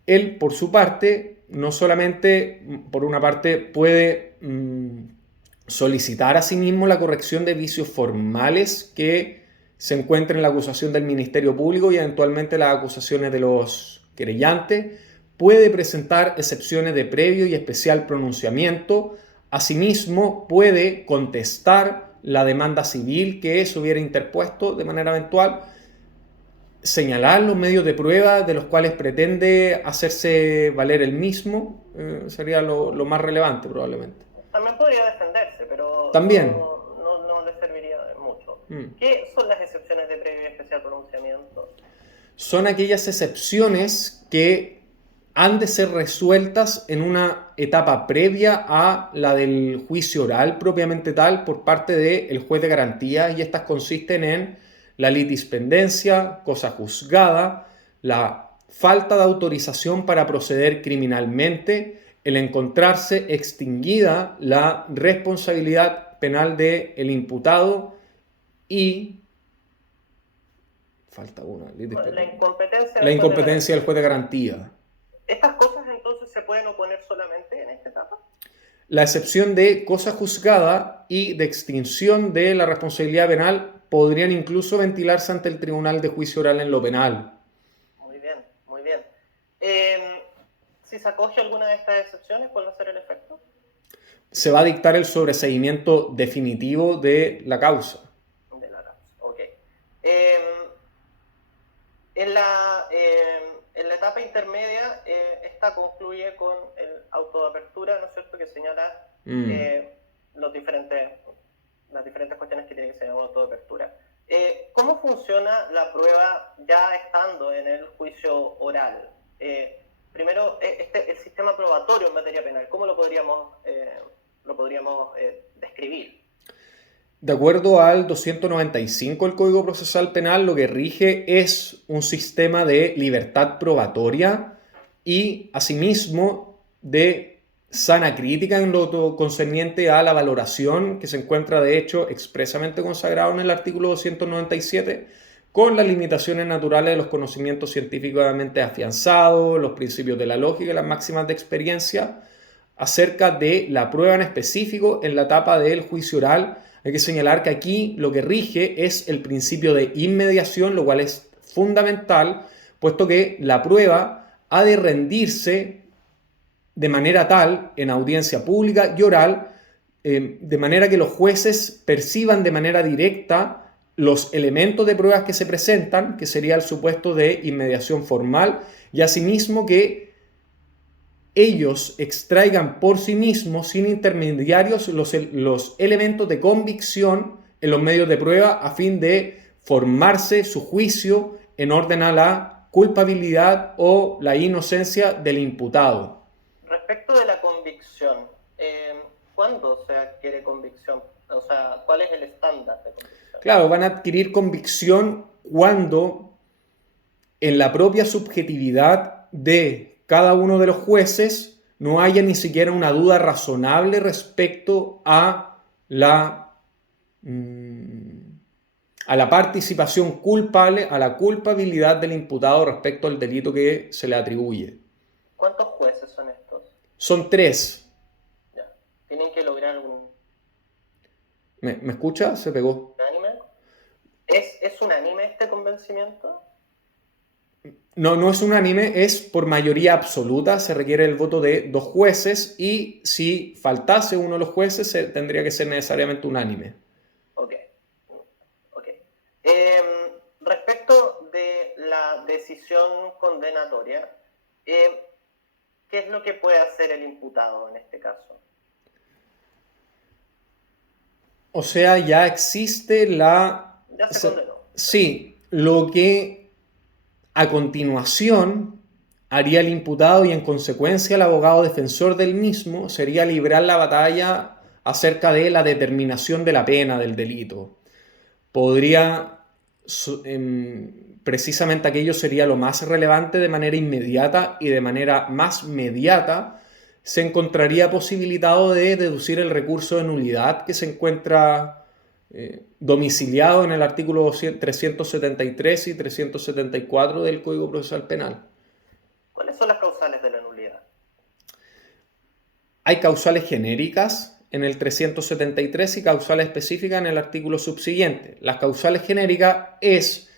Él, por su parte, no solamente, por una parte, puede solicitar a sí mismo la corrección de vicios formales que se encuentren en la acusación del Ministerio Público y eventualmente las acusaciones de los querellantes, puede presentar excepciones de previo y especial pronunciamiento, asimismo puede contestar la demanda civil que se hubiera interpuesto de manera eventual, señalar los medios de prueba de los cuales pretende hacerse valer el mismo, sería lo más relevante probablemente. También podría defenderse, pero También. no le serviría de mucho. Mm. ¿Qué son las excepciones de previo y especial pronunciamiento? Son aquellas excepciones que han de ser resueltas en una etapa previa a la del juicio oral propiamente tal por parte del juez de garantía, y estas consisten en la litispendencia, cosa juzgada, la falta de autorización para proceder criminalmente, el encontrarse extinguida la responsabilidad penal del imputado y... falta una. La incompetencia del juez de garantía. ¿Estas cosas entonces se pueden oponer solamente en esta etapa? La excepción de cosa juzgada y de extinción de la responsabilidad penal podrían incluso ventilarse ante el Tribunal de Juicio Oral en lo penal. Muy bien, muy bien. Si se acoge alguna de estas excepciones, ¿cuál va a ser el efecto? Se va a dictar el sobreseimiento definitivo de la causa. De la causa, ok. En la etapa intermedia, esta concluye con el auto de apertura, ¿no es cierto?, que señala las diferentes cuestiones que tiene que ser el auto de apertura. ¿Cómo funciona la prueba ya estando en el juicio oral? Primero, el sistema probatorio en materia penal, ¿cómo lo podríamos describir? De acuerdo al 295 del Código Procesal Penal, lo que rige es un sistema de libertad probatoria y, asimismo, de sana crítica en lo concerniente a la valoración que se encuentra, de hecho, expresamente consagrado en el artículo 297, con las limitaciones naturales de los conocimientos científicamente afianzados, los principios de la lógica y las máximas de experiencia acerca de la prueba en específico en la etapa del juicio oral. Hay que señalar que aquí lo que rige es el principio de inmediación, lo cual es fundamental, puesto que la prueba ha de rendirse de manera tal en audiencia pública y oral, de manera que los jueces perciban de manera directa los elementos de pruebas que se presentan, que sería el supuesto de inmediación formal, y asimismo que ellos extraigan por sí mismos, sin intermediarios, los elementos de convicción en los medios de prueba a fin de formarse su juicio en orden a la culpabilidad o la inocencia del imputado. Respecto de la convicción, ¿cuándo se adquiere convicción? O sea, ¿cuál es el estándar de convicción? Claro, van a adquirir convicción cuando en la propia subjetividad de cada uno de los jueces no haya ni siquiera una duda razonable respecto a la participación culpable, a la culpabilidad del imputado respecto al delito que se le atribuye. ¿Cuántos jueces son estos? Son 3. Ya. Tienen que lograr algún... ¿Me escucha? Se pegó. ¿Unánime? ¿Es unánime este convencimiento? No es unánime, es por mayoría absoluta, se requiere el voto de 2 jueces y si faltase uno de los jueces tendría que ser necesariamente unánime. Ok. Respecto de la decisión condenatoria, ¿qué es lo que puede hacer el imputado en este caso? O sea, ya existe la... Ya se condenó. Sí, lo que a continuación haría el imputado y en consecuencia el abogado defensor del mismo sería librar la batalla acerca de la determinación de la pena del delito. Podría, precisamente aquello sería lo más relevante de manera inmediata, y de manera más mediata se encontraría posibilitado de deducir el recurso de nulidad que se encuentra domiciliado en el artículo 373 y 374 del Código Procesal Penal. ¿Cuáles son las causales de la nulidad? Hay causales genéricas en el 373 y causales específicas en el artículo subsiguiente. Las causales genéricas es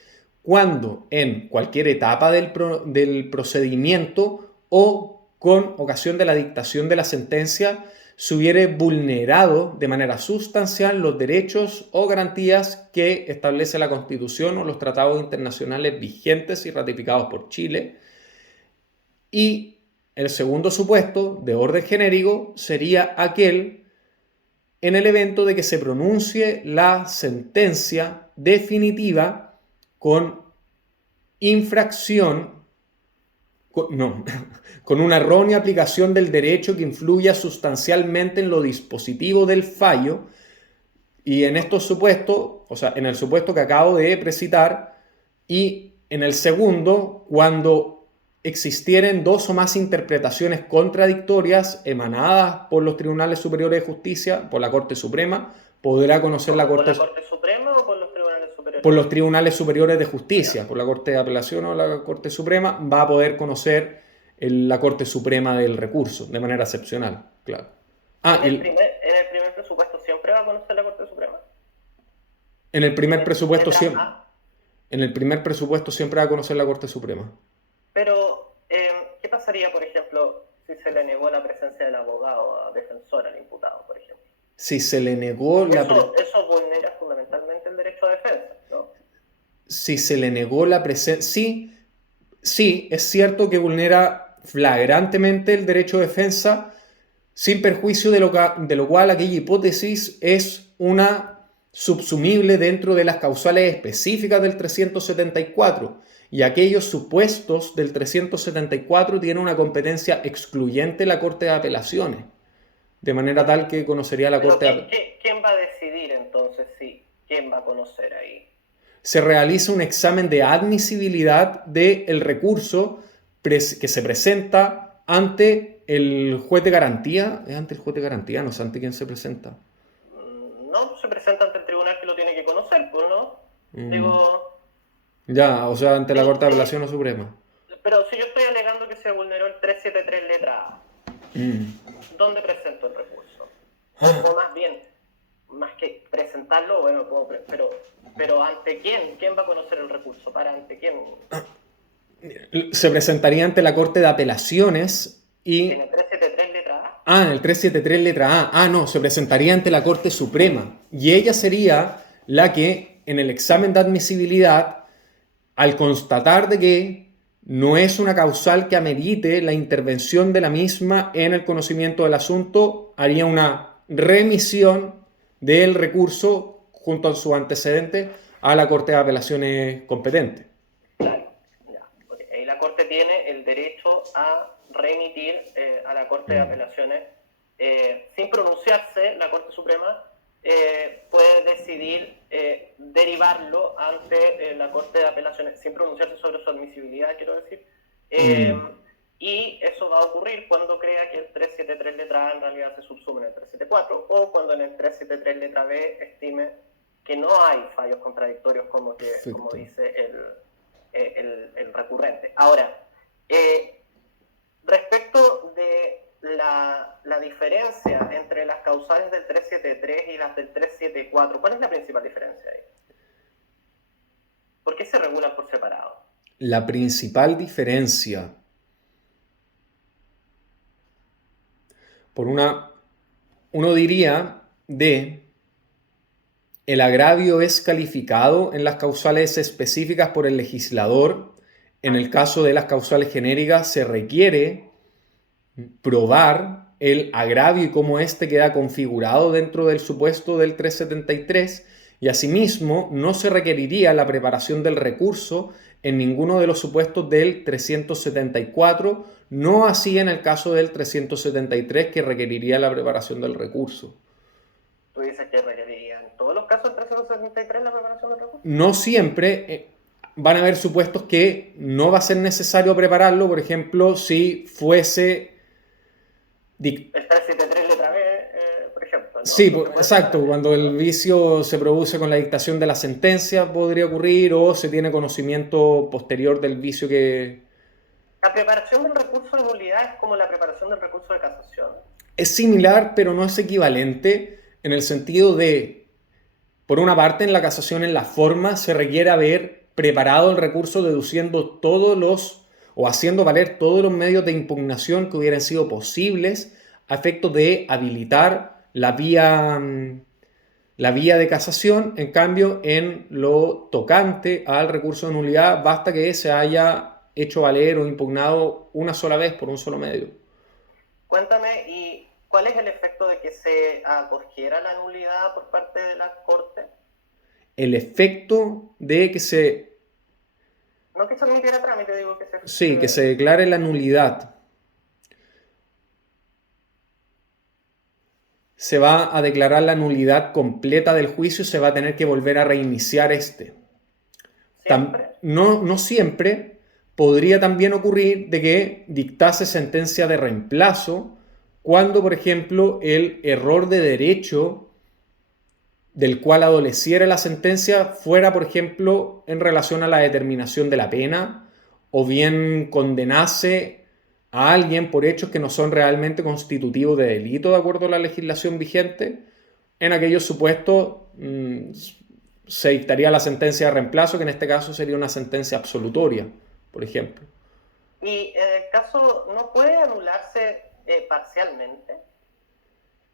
cuando en cualquier etapa del procedimiento o con ocasión de la dictación de la sentencia se hubiere vulnerado de manera sustancial los derechos o garantías que establece la Constitución o los tratados internacionales vigentes y ratificados por Chile. Y el segundo supuesto, de orden genérico, sería aquel en el evento de que se pronuncie la sentencia definitiva con infracción, con una errónea aplicación del derecho que influya sustancialmente en lo dispositivo del fallo. Y en estos supuestos, o sea, en el supuesto que acabo de precitar, y en el segundo, cuando existieren dos o más interpretaciones contradictorias emanadas por los tribunales superiores de justicia, por la Corte Suprema, podrá conocer la Corte... ¿Por la Corte Suprema o por los tribunales superiores? Por los tribunales superiores de justicia, por la Corte de Apelación o la Corte Suprema, va a poder conocer la Corte Suprema del recurso, de manera excepcional, claro. ¿En el primer presupuesto siempre va a conocer la Corte Suprema? En el primer presupuesto siempre... En el primer presupuesto siempre va a conocer la Corte Suprema. Pero, ¿qué pasaría, por ejemplo, si se le negó la presencia del abogado defensor al imputado, por ejemplo? Si se le negó la... Eso vulnera fundamentalmente el derecho a defensa, ¿no? Si se le negó la presencia... Sí, es cierto que vulnera flagrantemente el derecho de defensa, sin perjuicio de lo cual aquella hipótesis es una subsumible dentro de las causales específicas del 374, y aquellos supuestos del 374 tienen una competencia excluyente en la Corte de Apelaciones, de manera tal que conocería la Corte de Apelaciones. ¿Quién va a decidir entonces quién va a conocer ahí? Se realiza un examen de admisibilidad del recurso que se presenta ante el juez de garantía. ¿Es ante el juez de garantía? No sé ante quién se presenta. No, se presenta ante el tribunal que lo tiene que conocer, pues, ¿no? Digo... Ya, o sea, ante la Corte de Apelación o Suprema. Pero si yo estoy alegando que se vulneró el 373 letra A, ¿dónde presento el recurso? O más bien, más que presentarlo, bueno, pero ¿ante quién? ¿Quién va a conocer el recurso? ¿Ante quién? Se presentaría ante la Corte de Apelaciones y... ¿En el 373 letra A? Ah, en el 373 letra A. Ah, no, se presentaría ante la Corte Suprema. Y ella sería la que, en el examen de admisibilidad, al constatar de que no es una causal que amerite la intervención de la misma en el conocimiento del asunto, haría una remisión del recurso junto a su antecedente a la Corte de Apelaciones competente. Claro, ya. Okay. Ahí la Corte tiene el derecho a remitir a la Corte de Apelaciones sin pronunciarse. La Corte Suprema puede decidir derivarlo ante la Corte de Apelaciones sin pronunciarse sobre su admisibilidad, quiero decir. Y eso va a ocurrir cuando crea que el 373 letra A en realidad se subsume en el 374, o cuando en el 373 letra B estime que no hay fallos contradictorios como dice el recurrente. Ahora, respecto de la diferencia entre las causales del 373 y las del 374, ¿cuál es la principal diferencia ahí? ¿Por qué se regulan por separado? La principal diferencia, uno diría el agravio es calificado en las causales específicas por el legislador. En el caso de las causales genéricas se requiere probar el agravio y cómo éste queda configurado dentro del supuesto del 373 y asimismo no se requeriría la preparación del recurso en ninguno de los supuestos del 374, no así en el caso del 373 que requeriría la preparación del recurso. Tú dices que requeriría en todos los casos del 373 la preparación del recurso. No siempre, van a haber supuestos que no va a ser necesario prepararlo, por ejemplo, si fuese... El 373 letra B, por ejemplo, ¿no? Sí, exacto, cuando el vicio se produce con la dictación de la sentencia podría ocurrir o se tiene conocimiento posterior del vicio que... La preparación del recurso de nulidad es como la preparación del recurso de casación. Es similar, pero no es equivalente en el sentido de, por una parte, en la casación, en la forma, se requiere haber preparado el recurso deduciendo todos los, o haciendo valer todos los medios de impugnación que hubieran sido posibles a efecto de habilitar la vía de casación. En cambio, en lo tocante al recurso de nulidad, basta que se haya hecho valer o impugnado una sola vez por un solo medio. Cuéntame, ¿y cuál es el efecto de que se acogiera la nulidad por parte de la Corte? El efecto de que se... No que se admitiera trámite, digo que se... Sí, que se declare la nulidad. Se va a declarar la nulidad completa del juicio y se va a tener que volver a reiniciar este. ¿Siempre? No siempre. Podría también ocurrir de que dictase sentencia de reemplazo cuando, por ejemplo, el error de derecho del cual adoleciera la sentencia fuera, por ejemplo, en relación a la determinación de la pena o bien condenase a alguien por hechos que no son realmente constitutivos de delito de acuerdo a la legislación vigente. En aquellos supuestos se dictaría la sentencia de reemplazo, que en este caso sería una sentencia absolutoria, por ejemplo. Y en el caso, ¿no puede anularse parcialmente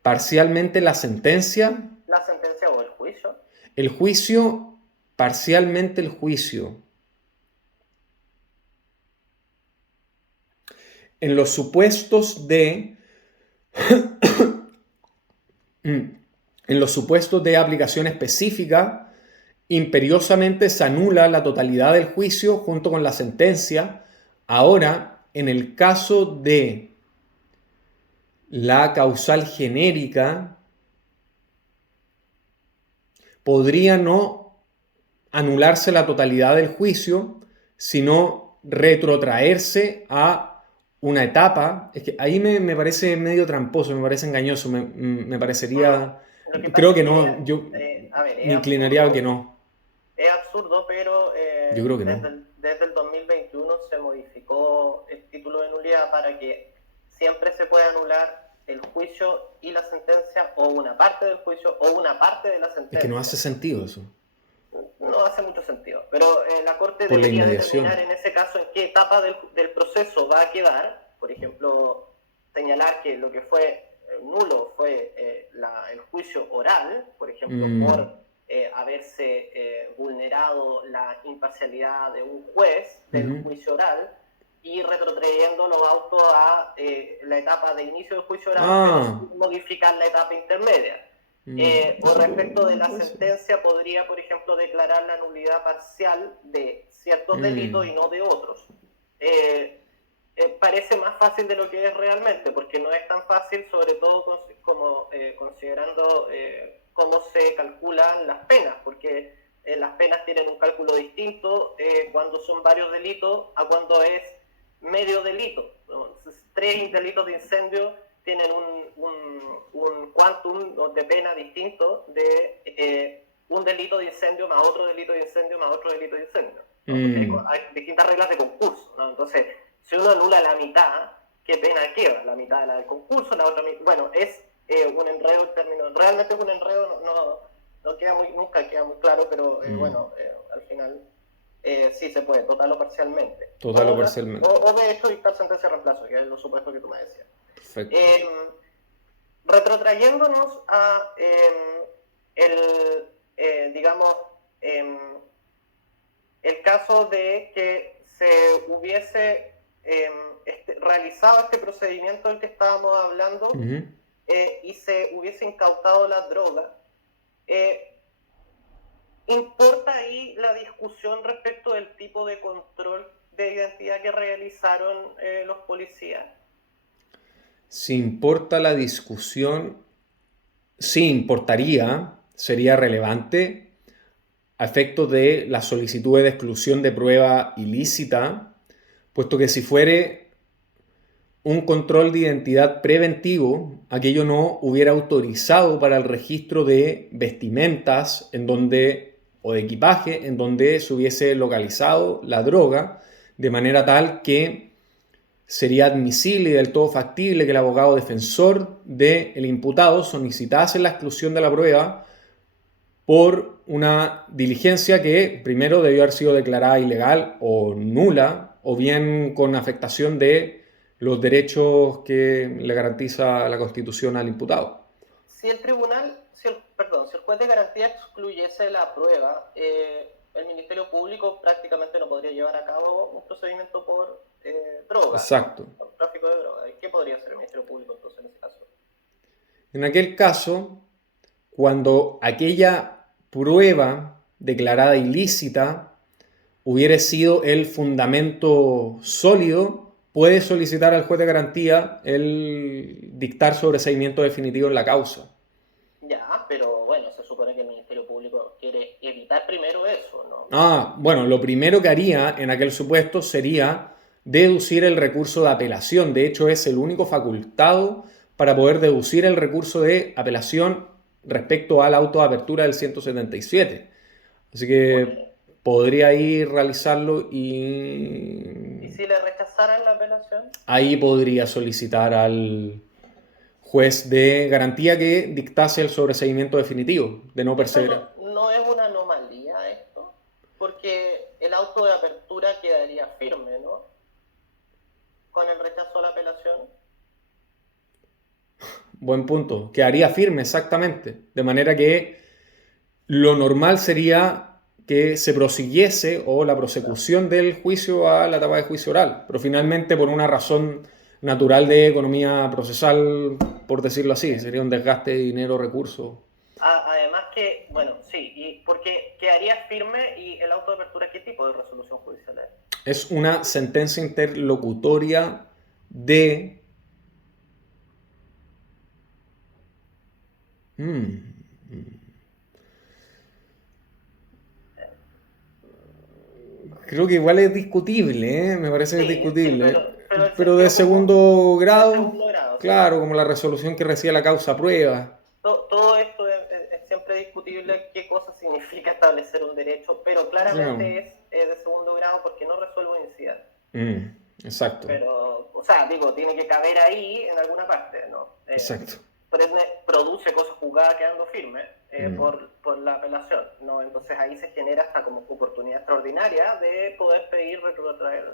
Parcialmente la sentencia. la sentencia o el juicio? El juicio, parcialmente el juicio. En los supuestos de aplicación específica, imperiosamente se anula la totalidad del juicio junto con la sentencia. Ahora, en el caso de la causal genérica, podría no anularse la totalidad del juicio, sino retrotraerse a una etapa. Es que ahí me parece medio tramposo, me parece engañoso, me parecería... Creo que no, yo me inclinaría a que no. Es absurdo, pero Yo creo que no. desde el 2021 se modificó el título de nulidad para que siempre se pueda anular el juicio y la sentencia, o una parte del juicio o una parte de la sentencia. Es que no hace sentido eso. No hace mucho sentido, pero la Corte Por la debería inmediación. determinar en ese caso en qué etapa del proceso va a quedar. Por ejemplo, señalar que lo que fue nulo fue el juicio oral, por ejemplo, por haberse vulnerado la imparcialidad de un juez del juicio oral, y retrotrayendo los autos a la etapa de inicio del juicio oral, pero modificar la etapa intermedia. O respecto de la sentencia, podría, por ejemplo, declarar la nulidad parcial de ciertos delitos y no de otros. Parece más fácil de lo que es realmente, porque no es tan fácil, sobre todo como considerando cómo se calculan las penas, porque las penas tienen un cálculo distinto cuando son varios delitos a cuando es medio delito. Entonces, 3 delitos de incendio tienen un quantum de pena distinto de un delito de incendio más otro delito de incendio más otro delito de incendio, ¿no? Hay distintas reglas de concurso, ¿no? Entonces, si uno anula la mitad, ¿qué pena queda? La mitad de la del concurso, la otra mitad... Bueno, es un enredo el término. Realmente es un enredo, no queda nunca queda muy claro, pero bueno, al final sí se puede, total o parcialmente. Total o parcialmente. O de hecho dictar sentencia de reemplazo, que es lo supuesto que tú me decías. Perfecto. Retrotrayéndonos a el caso de que se hubiese realizado este procedimiento del que estábamos hablando Ujú. y se hubiese incautado la droga, ¿importa ahí la discusión respecto del tipo de control de identidad que realizaron los policías? Si importa la discusión, sí importaría, sería relevante a efectos de la solicitud de exclusión de prueba ilícita, puesto que si fuere un control de identidad preventivo, aquello no hubiera autorizado para el registro de vestimentas en donde, o de equipaje en donde se hubiese localizado la droga, de manera tal que sería admisible y del todo factible que el abogado defensor del imputado solicitase la exclusión de la prueba por una diligencia que primero debió haber sido declarada ilegal o nula, o bien con afectación de los derechos que le garantiza la Constitución al imputado. Si el tribunal, si el juez de garantía excluyese la prueba, el Ministerio Público prácticamente no podría llevar a cabo un procedimiento por droga, Exacto. por tráfico de droga. ¿Y qué podría hacer el Ministerio Público entonces en ese caso? En aquel caso, cuando aquella prueba declarada ilícita hubiere sido el fundamento sólido, puede solicitar al juez de garantía el dictar sobreseimiento definitivo en la causa. Ya, pero bueno, se supone que el Ministerio Público quiere evitar primero eso, ¿no? Bueno, lo primero que haría en aquel supuesto sería deducir el recurso de apelación. De hecho, es el único facultado para poder deducir el recurso de apelación respecto a la auto de apertura del 177. Así que Ok. podría ir realizarlo ¿Y y si le rechazaran la apelación? ahí podría solicitar al juez de garantía que dictase el sobreseimiento definitivo de no ¿Eso perseverar. no es una anomalía esto? Porque el auto de apertura quedaría firme, ¿no? Con el rechazo a la apelación. Buen punto. Quedaría firme, exactamente. De manera que lo normal sería que se prosiguiese o la prosecución del juicio a la etapa de juicio oral. Pero finalmente, por una razón natural de economía procesal, por decirlo así, sería un desgaste de dinero, recursos. Además que, bueno, sí, y porque quedaría firme y el auto de apertura, ¿qué tipo de resolución judicial es? Es una sentencia interlocutoria de... Creo que igual es discutible, ¿eh? Me parece que es Sí, sí, discutible. pero el Pero de sentido común segundo de grado, segundo grado, sí. claro, como la resolución que recibe la causa prueba. Todo esto es siempre discutible qué cosa significa establecer un derecho, pero Digamos. claramente es de segundo grado porque no resuelve un incidente. Exacto, Pero, o sea, digo, tiene que caber ahí en alguna parte, ¿no? exacto. Produce cosas juzgadas quedando firme por la apelación, ¿no? Entonces ahí se genera hasta como oportunidad extraordinaria de poder pedir retrotraer.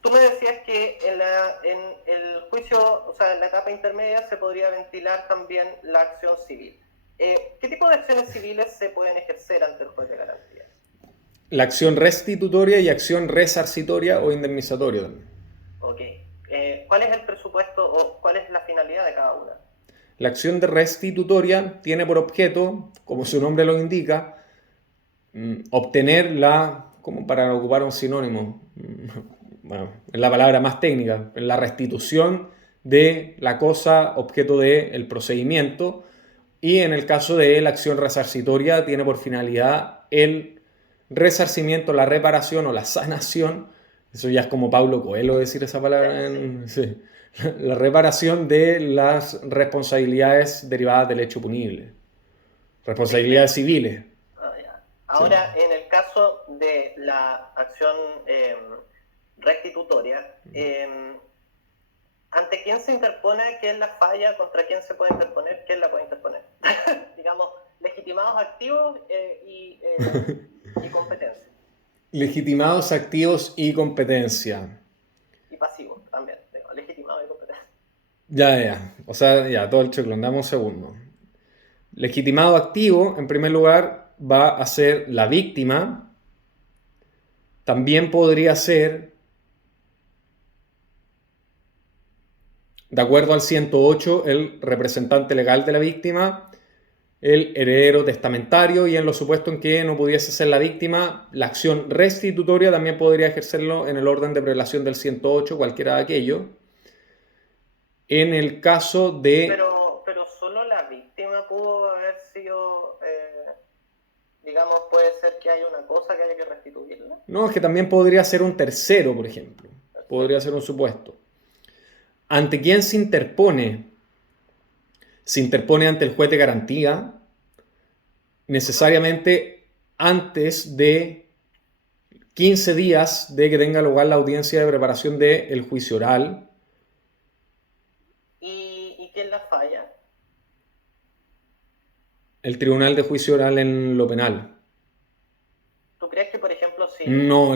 Tú me decías que en el juicio, o sea, en la etapa intermedia se podría ventilar también la acción civil. ¿Qué tipo de acciones civiles se pueden ejercer ante el juez de garantía? La acción restitutoria y acción resarcitoria o indemnizatoria también. Ok. ¿Cuál es el presupuesto o cuál es la finalidad de cada una? La acción de restitutoria tiene por objeto, como su nombre lo indica, obtener la, como para ocupar un sinónimo, bueno, es la palabra más técnica, la restitución de la cosa objeto del procedimiento, y en el caso de la acción resarcitoria tiene por finalidad el resarcimiento, la reparación o la sanación. Eso ya es como Paulo Coelho decir esa palabra. Sí. La reparación de las responsabilidades derivadas del hecho punible. Responsabilidades civiles. Ya. Sí. Ahora, en el caso de la acción restitutoria, ¿ante quién se interpone? ¿Quién la falla? ¿Contra quién se puede interponer? ¿Quién la puede interponer? Digamos, legitimados activos y competencia. Legitimados, activos y competencia. Y pasivos también. Digo, legitimados y competencia. Ya. O sea, ya, todo el choclón. Dame un segundo. Legitimado activo, en primer lugar, va a ser la víctima. También podría ser de acuerdo al 108, el representante legal de la víctima, el heredero testamentario, y en los supuestos en que no pudiese ser la víctima, la acción restitutoria también podría ejercerlo en el orden de prelación del 108, cualquiera de aquellos. En el caso de... Pero solo la víctima pudo haber sido, digamos, puede ser que haya una cosa que haya que restituirla. No, es que también podría ser un tercero, por ejemplo. Podría ser un supuesto. ¿Ante quién se interpone? Se interpone ante el juez de garantía, necesariamente antes de 15 días de que tenga lugar la audiencia de preparación del juicio oral. ¿Y quién la falla? El tribunal de juicio oral en lo penal. ¿Tú crees que, por ejemplo, si... No,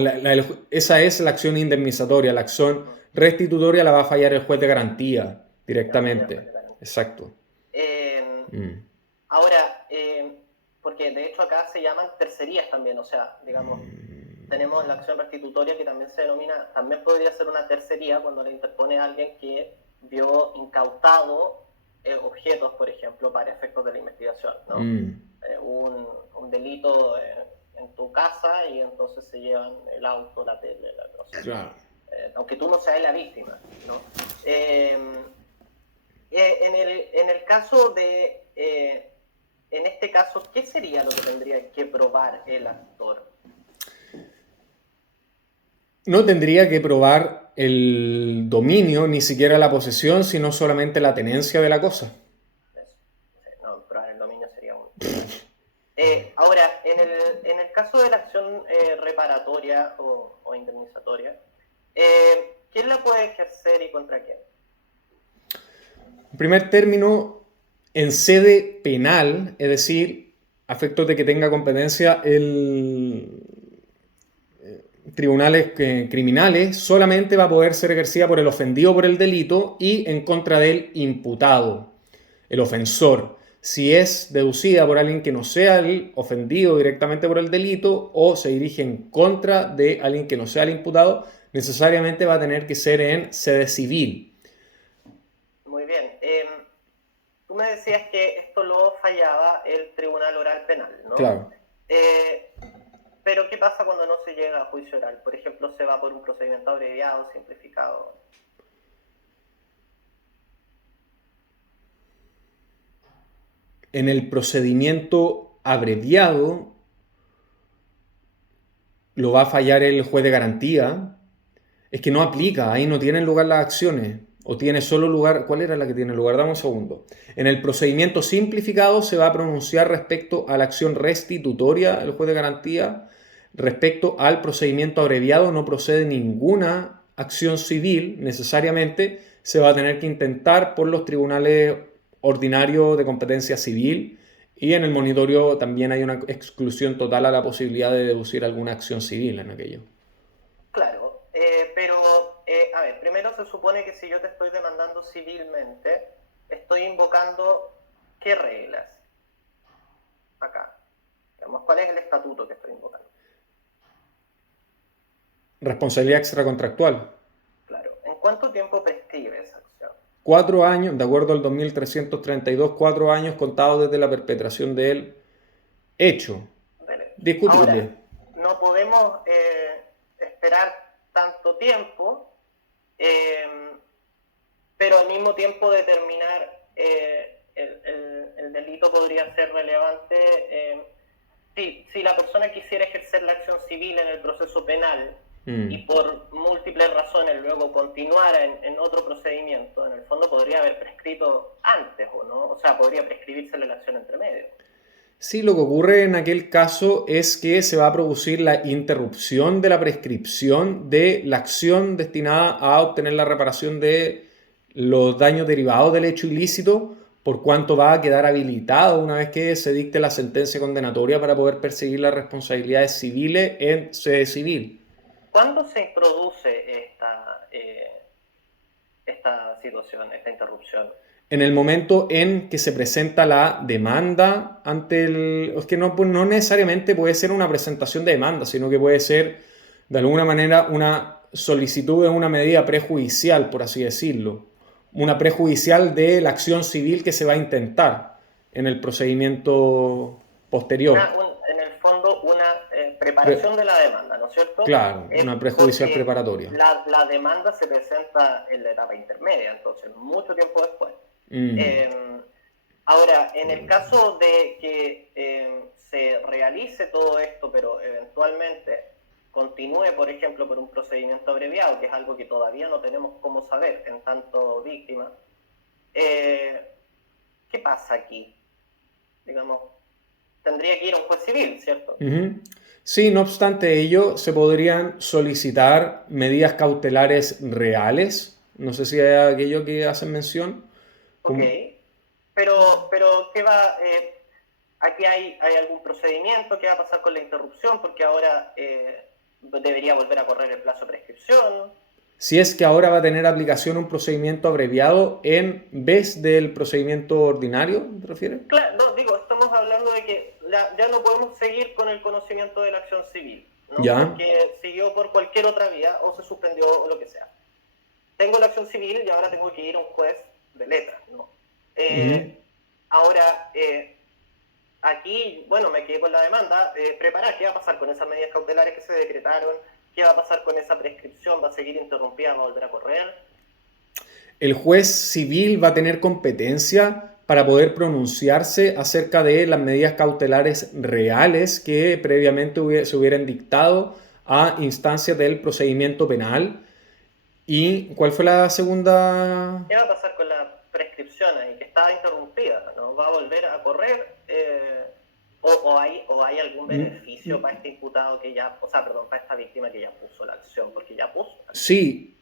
esa es la acción indemnizatoria. La acción restitutoria la va a fallar el juez de garantía directamente. Exacto. Ahora, porque de hecho acá se llaman tercerías también, o sea, digamos, tenemos la acción restitutoria que también se denomina, también podría ser una tercería cuando le interpone a alguien que vio incautado objetos, por ejemplo, para efectos de la investigación, ¿no? Un delito en tu casa y entonces se llevan el auto, la tele, la cosa. Claro. Aunque tú no seas la víctima, ¿no? En el caso de... en este caso, ¿qué sería lo que tendría que probar el actor? No tendría que probar el dominio, ni siquiera la posesión, sino solamente la tenencia de la cosa. Eso. No, probar el dominio sería un... ahora, en el caso de la acción reparatoria o indemnizatoria, ¿quién la puede ejercer y contra quién? En primer término, en sede penal, es decir, a efectos de que tenga competencia tribunales criminales, solamente va a poder ser ejercida por el ofendido por el delito y en contra del imputado, el ofensor. Si es deducida por alguien que no sea el ofendido directamente por el delito o se dirige en contra de alguien que no sea el imputado, necesariamente va a tener que ser en sede civil. Muy bien. Tú me decías que esto lo fallaba el Tribunal Oral Penal, ¿no? Claro. Pero ¿qué pasa cuando no se llega a juicio oral? Por ejemplo, se va por un procedimiento abreviado, simplificado. En el procedimiento abreviado lo va a fallar el juez de garantía. Es que no aplica, ahí no tienen lugar las acciones. O tiene solo lugar... ¿Cuál era la que tiene lugar? Dame un segundo. En el procedimiento simplificado se va a pronunciar respecto a la acción restitutoria el juez de garantía. Respecto al procedimiento abreviado no procede ninguna acción civil necesariamente. Se va a tener que intentar por los tribunales ordinarios de competencia civil. Y en el monitorio también hay una exclusión total a la posibilidad de deducir alguna acción civil en aquello. Claro, pero, a ver, primero se supone que si yo te estoy demandando civilmente, estoy invocando ¿qué reglas? Acá. Digamos, ¿cuál es el estatuto que estoy invocando? Responsabilidad extracontractual. Claro. ¿En cuánto tiempo prescribe esa acción? 4 años, de acuerdo al 2332, 4 años contados desde la perpetración del hecho. Discutible. Ahora, no podemos esperar tanto tiempo, pero al mismo tiempo determinar el delito podría ser relevante si la persona quisiera ejercer la acción civil en el proceso penal y por múltiples razones luego continuara en otro procedimiento, en el fondo podría haber prescrito antes, ¿o no? O sea, podría prescribirse la acción entre medio. Sí, lo que ocurre en aquel caso es que se va a producir la interrupción de la prescripción de la acción destinada a obtener la reparación de los daños derivados del hecho ilícito, por cuanto va a quedar habilitado una vez que se dicte la sentencia condenatoria para poder perseguir las responsabilidades civiles en sede civil. ¿Cuándo se introduce esta situación, esta interrupción? En el momento en que se presenta la demanda ante el... Es que no necesariamente puede ser una presentación de demanda, sino que puede ser, de alguna manera, una solicitud de una medida prejudicial, por así decirlo. una prejudicial de la acción civil que se va a intentar en el procedimiento posterior. En el fondo, una preparación de la demanda, ¿no es cierto? Claro, una prejudicial preparatoria. La demanda se presenta en la etapa intermedia, entonces mucho tiempo después. Ahora, en el caso de que se realice todo esto, pero eventualmente continúe, por ejemplo, por un procedimiento abreviado, que es algo que todavía no tenemos cómo saber en tanto víctima, ¿qué pasa aquí? Digamos, tendría que ir a un juez civil, ¿cierto? Sí, no obstante ello, se podrían solicitar medidas cautelares reales. No sé si hay aquello que hacen mención. Ok, pero ¿qué va? ¿Aquí hay algún procedimiento? ¿Qué va a pasar con la interrupción? Porque ahora debería volver a correr el plazo de prescripción. Si es que ahora va a tener aplicación un procedimiento abreviado en vez del procedimiento ordinario, ¿te refieres? Claro, no, digo, estamos hablando de que ya no podemos seguir con el conocimiento de la acción civil, ¿no? Ya. Porque siguió por cualquier otra vía o se suspendió o lo que sea. Tengo la acción civil y ahora tengo que ir a un juez de letras, ¿no? Ahora, aquí, bueno, me quedé con la demanda, preparar, ¿qué va a pasar con esas medidas cautelares que se decretaron? ¿Qué va a pasar con esa prescripción? ¿Va a seguir interrumpida? ¿Va a volver a correr? El juez civil va a tener competencia para poder pronunciarse acerca de las medidas cautelares reales que previamente se hubieran dictado a instancias del procedimiento penal. ¿Y cuál fue la segunda? ¿Qué va a pasar con la prescripción ahí, que estaba interrumpida? ¿No va a volver a correr? ¿O hay algún beneficio para este imputado que ya, o sea, perdón, para esta víctima que ya puso la acción? Porque ya puso. Sí,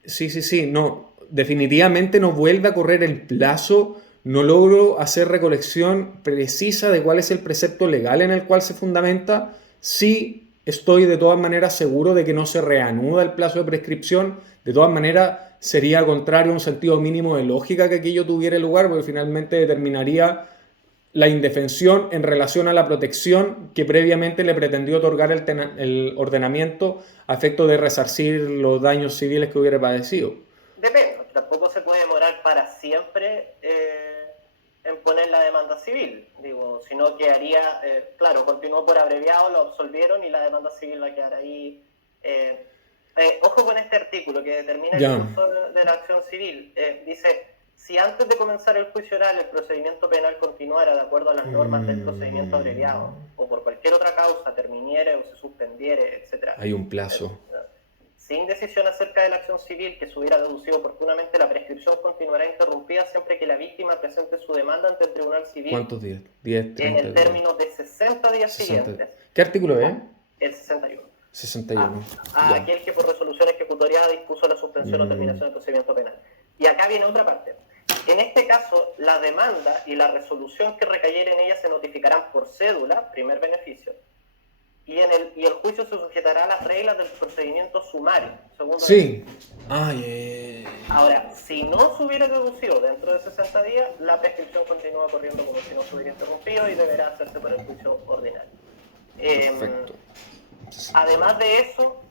no, definitivamente no vuelve a correr el plazo. No logro hacer recolección precisa de cuál es el precepto legal en el cual se fundamenta. Sí, estoy de todas maneras seguro de que no se reanuda el plazo de prescripción. De todas maneras, sería contrario a un sentido mínimo de lógica que aquello tuviera lugar, porque finalmente determinaría la indefensión en relación a la protección que previamente le pretendió otorgar el ordenamiento a efecto de resarcir los daños civiles que hubiera padecido. Depende, tampoco se puede demorar para siempre en poner la demanda civil, digo, sino que haría, claro, continuó por abreviado, lo absolvieron y la demanda civil va a quedar ahí. Ojo con este artículo que determina el curso de la acción civil. Dice, si antes de comenzar el juicio oral el procedimiento penal continuara de acuerdo a las normas del procedimiento abreviado o por cualquier otra causa terminiere o se suspendiere, etc. Hay un plazo. Sin decisión acerca de la acción civil que se hubiera deducido oportunamente, la prescripción continuará interrumpida siempre que la víctima presente su demanda ante el Tribunal Civil. ¿Cuántos días? 10, 30 en el término de 60 días 60. Siguientes. ¿Qué artículo es? El 61. 61. Aquel que por resolución ejecutoriada dispuso la suspensión o terminación del procedimiento penal. Y acá viene otra parte. En este caso, la demanda y la resolución que recayera en ella se notificarán por cédula, primer beneficio, y el juicio se sujetará a las reglas del procedimiento sumario, segundo beneficio. Ahora, si no se hubiera deducido dentro de 60 días, la prescripción continúa corriendo como si no se hubiera interrumpido y deberá hacerse por el juicio ordinario. Perfecto. Además de eso,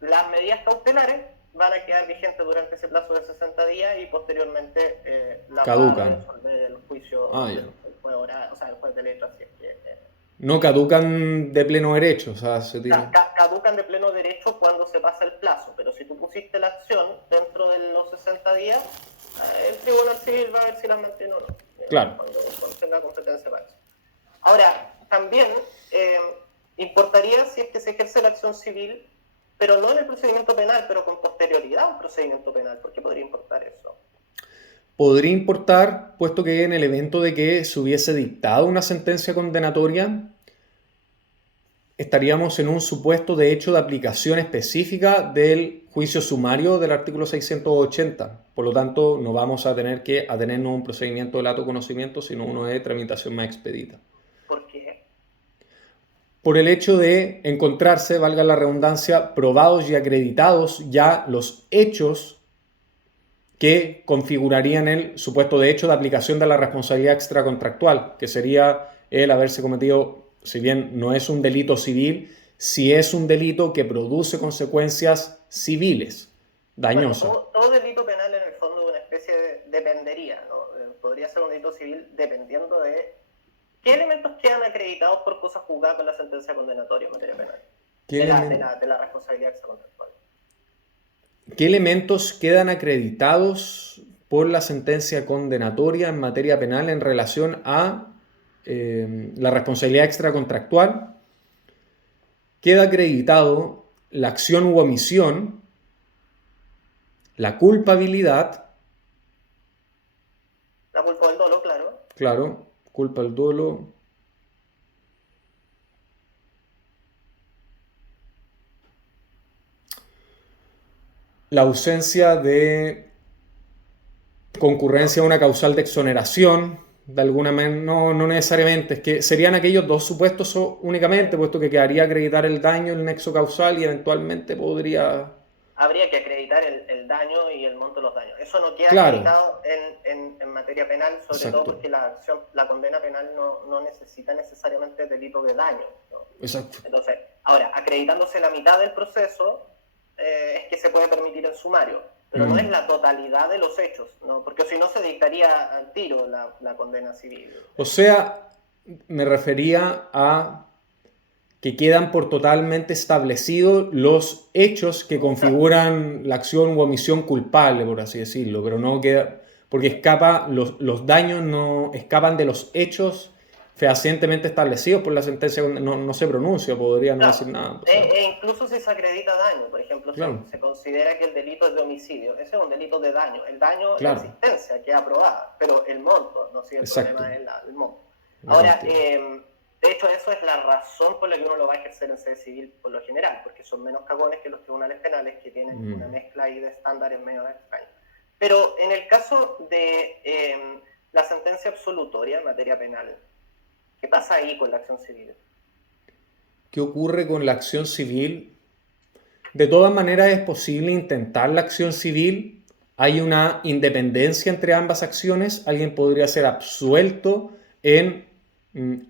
las medidas cautelares van a quedar vigentes durante ese plazo de 60 días y posteriormente caducan. El juicio del juez oral, o sea, el juez de letra, así es que... no caducan de pleno derecho, o sea, se tiene... Caducan de pleno derecho cuando se pasa el plazo, pero si tú pusiste la acción dentro de los 60 días, el Tribunal Civil va a ver si las mantiene o no. Claro. Cuando tenga competencia para eso. Ahora, también importaría si es que se ejerce la acción civil, pero no en el procedimiento penal, pero con posterioridad a un procedimiento penal. ¿Por qué podría importar eso? Podría importar, puesto que en el evento de que se hubiese dictado una sentencia condenatoria, estaríamos en un supuesto de hecho de aplicación específica del juicio sumario del artículo 680. Por lo tanto, no vamos a tener que atenernos a un procedimiento de lato conocimiento, sino uno de tramitación más expedita. ¿Por qué? Por el hecho de encontrarse, valga la redundancia, probados y acreditados ya los hechos que configurarían el supuesto de hecho de aplicación de la responsabilidad extracontractual, que sería el haberse cometido, si bien no es un delito civil, sí es un delito que produce consecuencias civiles dañosas. Bueno, todo delito penal en el fondo es una especie dependería, ¿no? Podría ser un delito civil dependiendo de qué elementos quedan acreditados por cosas juzgadas con la sentencia condenatoria en materia penal, de la responsabilidad extracontractual. ¿Qué elementos quedan acreditados por la sentencia condenatoria en materia penal en relación a la responsabilidad extracontractual? Queda acreditado la acción u omisión, la culpabilidad, La culpa del dolo, claro. claro, culpa del dolo, la ausencia de concurrencia a una causal de exoneración, de alguna manera, no necesariamente, es que serían aquellos dos supuestos únicamente, puesto que quedaría acreditar el daño, el nexo causal y eventualmente podría... Habría que acreditar el daño y el monto de los daños. Eso no queda Claro. acreditado en materia penal, sobre Exacto. todo porque la condena penal no necesita necesariamente delito de daño, ¿no? Exacto. Entonces, ahora, acreditándose la mitad del proceso, es que se puede permitir en sumario, pero no es la totalidad de los hechos, ¿no? Porque si no se dictaría al tiro la condena civil. O sea, me refería a que quedan por totalmente establecidos los hechos que configuran la acción u omisión culpable, por así decirlo, pero no queda, porque los daños no escapan de los hechos fehacientemente establecidos por la sentencia, no se pronuncia, podría no decir nada. O sea. Incluso si se acredita daño, por ejemplo, Claro. se considera que el delito es de homicidio, ese es un delito de daño, el daño es Claro. la existencia queda aprobada, pero el monto, no sé, el Exacto. problema es el monto. Ahora, de hecho, eso es la razón por la que uno lo va a ejercer en sede civil por lo general, porque son menos cagones que los tribunales penales, que tienen una mezcla ahí de estándares medio extraños. Pero en el caso de la sentencia absolutoria en materia penal, ¿qué pasa ahí con la acción civil? ¿Qué ocurre con la acción civil? De todas maneras es posible intentar la acción civil. Hay una independencia entre ambas acciones. Alguien podría ser absuelto en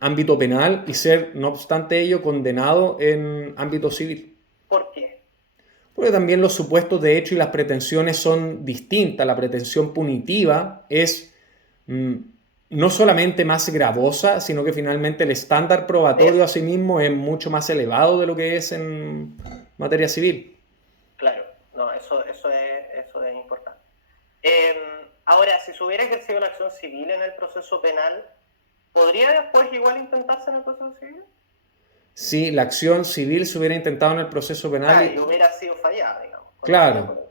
ámbito penal y ser, no obstante ello, condenado en ámbito civil. ¿Por qué? Porque también los supuestos de hecho y las pretensiones son distintas. La pretensión punitiva es no solamente más gravosa, sino que finalmente el estándar probatorio a sí mismo es mucho más elevado de lo que es en materia civil. Claro, no, eso es importante. Ahora, si se hubiera ejercido la acción civil en el proceso penal, ¿podría después igual intentarse en el proceso civil? Si la acción civil se hubiera intentado en el proceso penal... y hubiera sido fallada, digamos. Claro.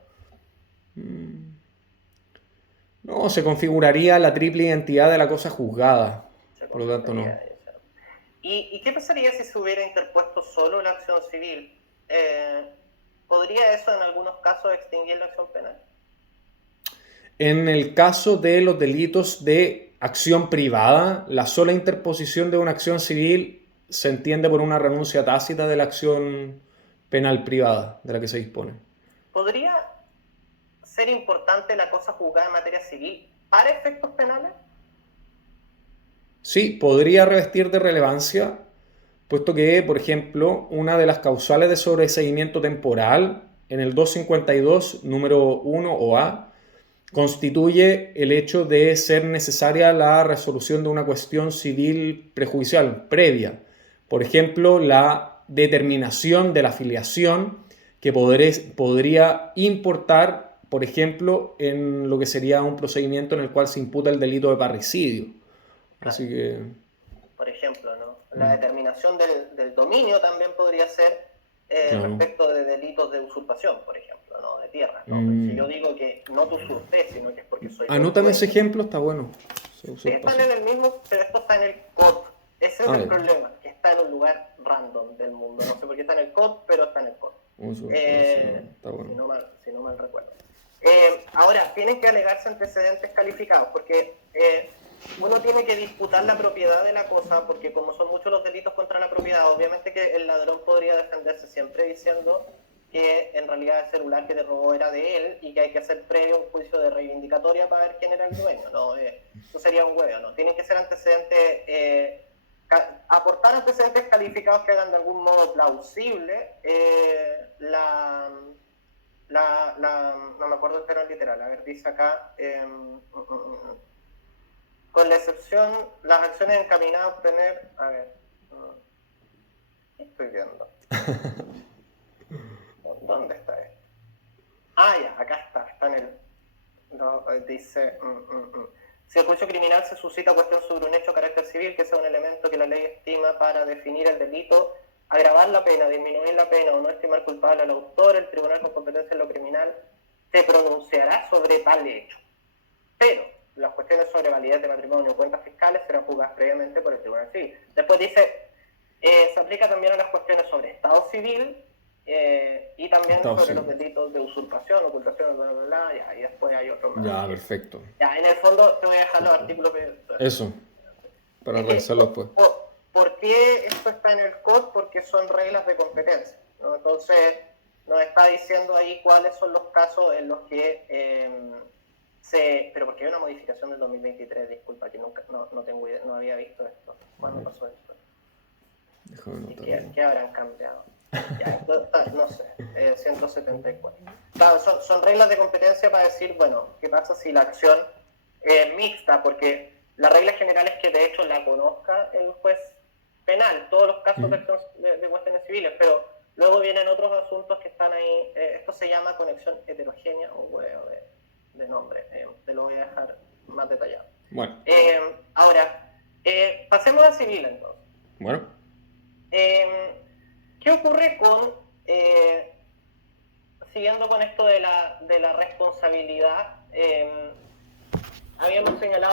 No, se configuraría la triple identidad de la cosa juzgada. Por lo tanto, no. ¿Y qué pasaría si se hubiera interpuesto solo la acción civil? ¿Podría eso en algunos casos extinguir la acción penal? En el caso de los delitos de acción privada, la sola interposición de una acción civil se entiende por una renuncia tácita de la acción penal privada de la que se dispone. ¿Podría ser importante la cosa juzgada en materia civil para efectos penales? Sí, podría revestir de relevancia, puesto que, por ejemplo, una de las causales de sobreseimiento temporal en el 252, número 1 o A, constituye el hecho de ser necesaria la resolución de una cuestión civil prejudicial previa. Por ejemplo, la determinación de la filiación que podría importar, por ejemplo, en lo que sería un procedimiento en el cual se imputa el delito de parricidio. Claro. Así que... Por ejemplo, ¿no? La determinación del dominio también podría ser respecto de delitos de usurpación, por ejemplo, ¿no? De tierra, ¿no? Si yo digo que no te usurpé, sino que es porque soy... Anótame ese ejemplo, está bueno. Están en el mismo, pero esto está en el COD. Ese es el problema, que está en un lugar random del mundo. No sé por qué está en el COD, pero está en el COD. Está bueno. Si no mal recuerdo. Ahora, tienen que alegarse antecedentes calificados, porque uno tiene que disputar la propiedad de la cosa, porque como son muchos los delitos contra la propiedad, obviamente que el ladrón podría defenderse siempre diciendo que en realidad el celular que te robó era de él y que hay que hacer previo un juicio de reivindicatoria para ver quién era el dueño, ¿no? Eso sería un huevo, ¿no? Tienen que ser antecedentes, aportar antecedentes calificados que hagan de algún modo plausible no me acuerdo acuerdo el término literal. A ver, dice acá, con la excepción, las acciones encaminadas a obtener, a ver, ¿qué estoy viendo? ¿Dónde está esto? Ah, ya, acá está en el, no, dice, si el juicio criminal se suscita cuestión sobre un hecho de carácter civil, que sea un elemento que la ley estima para definir el delito, agravar la pena, disminuir la pena o no estimar culpable al autor, el tribunal con competencia en lo criminal se pronunciará sobre tal hecho. Pero las cuestiones sobre validez de patrimonio o cuentas fiscales serán juzgadas previamente por el tribunal civil. Después dice, se aplica también a las cuestiones sobre estado civil y también Estado sobre civil. los delitos de usurpación, ocultación, bla, bla, bla, ya, y después hay otro más. Ya, perfecto. Ya, en el fondo te voy a dejar los artículos. Eso, para Es que, revisarlo después. ¿por qué esto está en el COD? Porque son reglas de competencia, ¿no? Entonces, nos está diciendo ahí cuáles son los casos en los que pero porque hay una modificación del 2023, disculpa, que nunca, no tengo idea, no había visto esto. ¿Cuándo pasó esto? Déjame ¿Y notarlo. qué habrán cambiado? Ya, no sé, 174. Claro, son reglas de competencia para decir, bueno, ¿qué pasa si la acción es mixta? Porque la regla general es que de hecho la conozca el juez penal, todos los casos de cuestiones civiles, pero luego vienen otros asuntos que están ahí. Esto se llama conexión heterogénea o huevo de nombre. Te lo voy a dejar más detallado. Bueno, Ahora, pasemos a civil entonces. bueno. ¿Qué ocurre con, siguiendo con esto de la responsabilidad? Habíamos señalado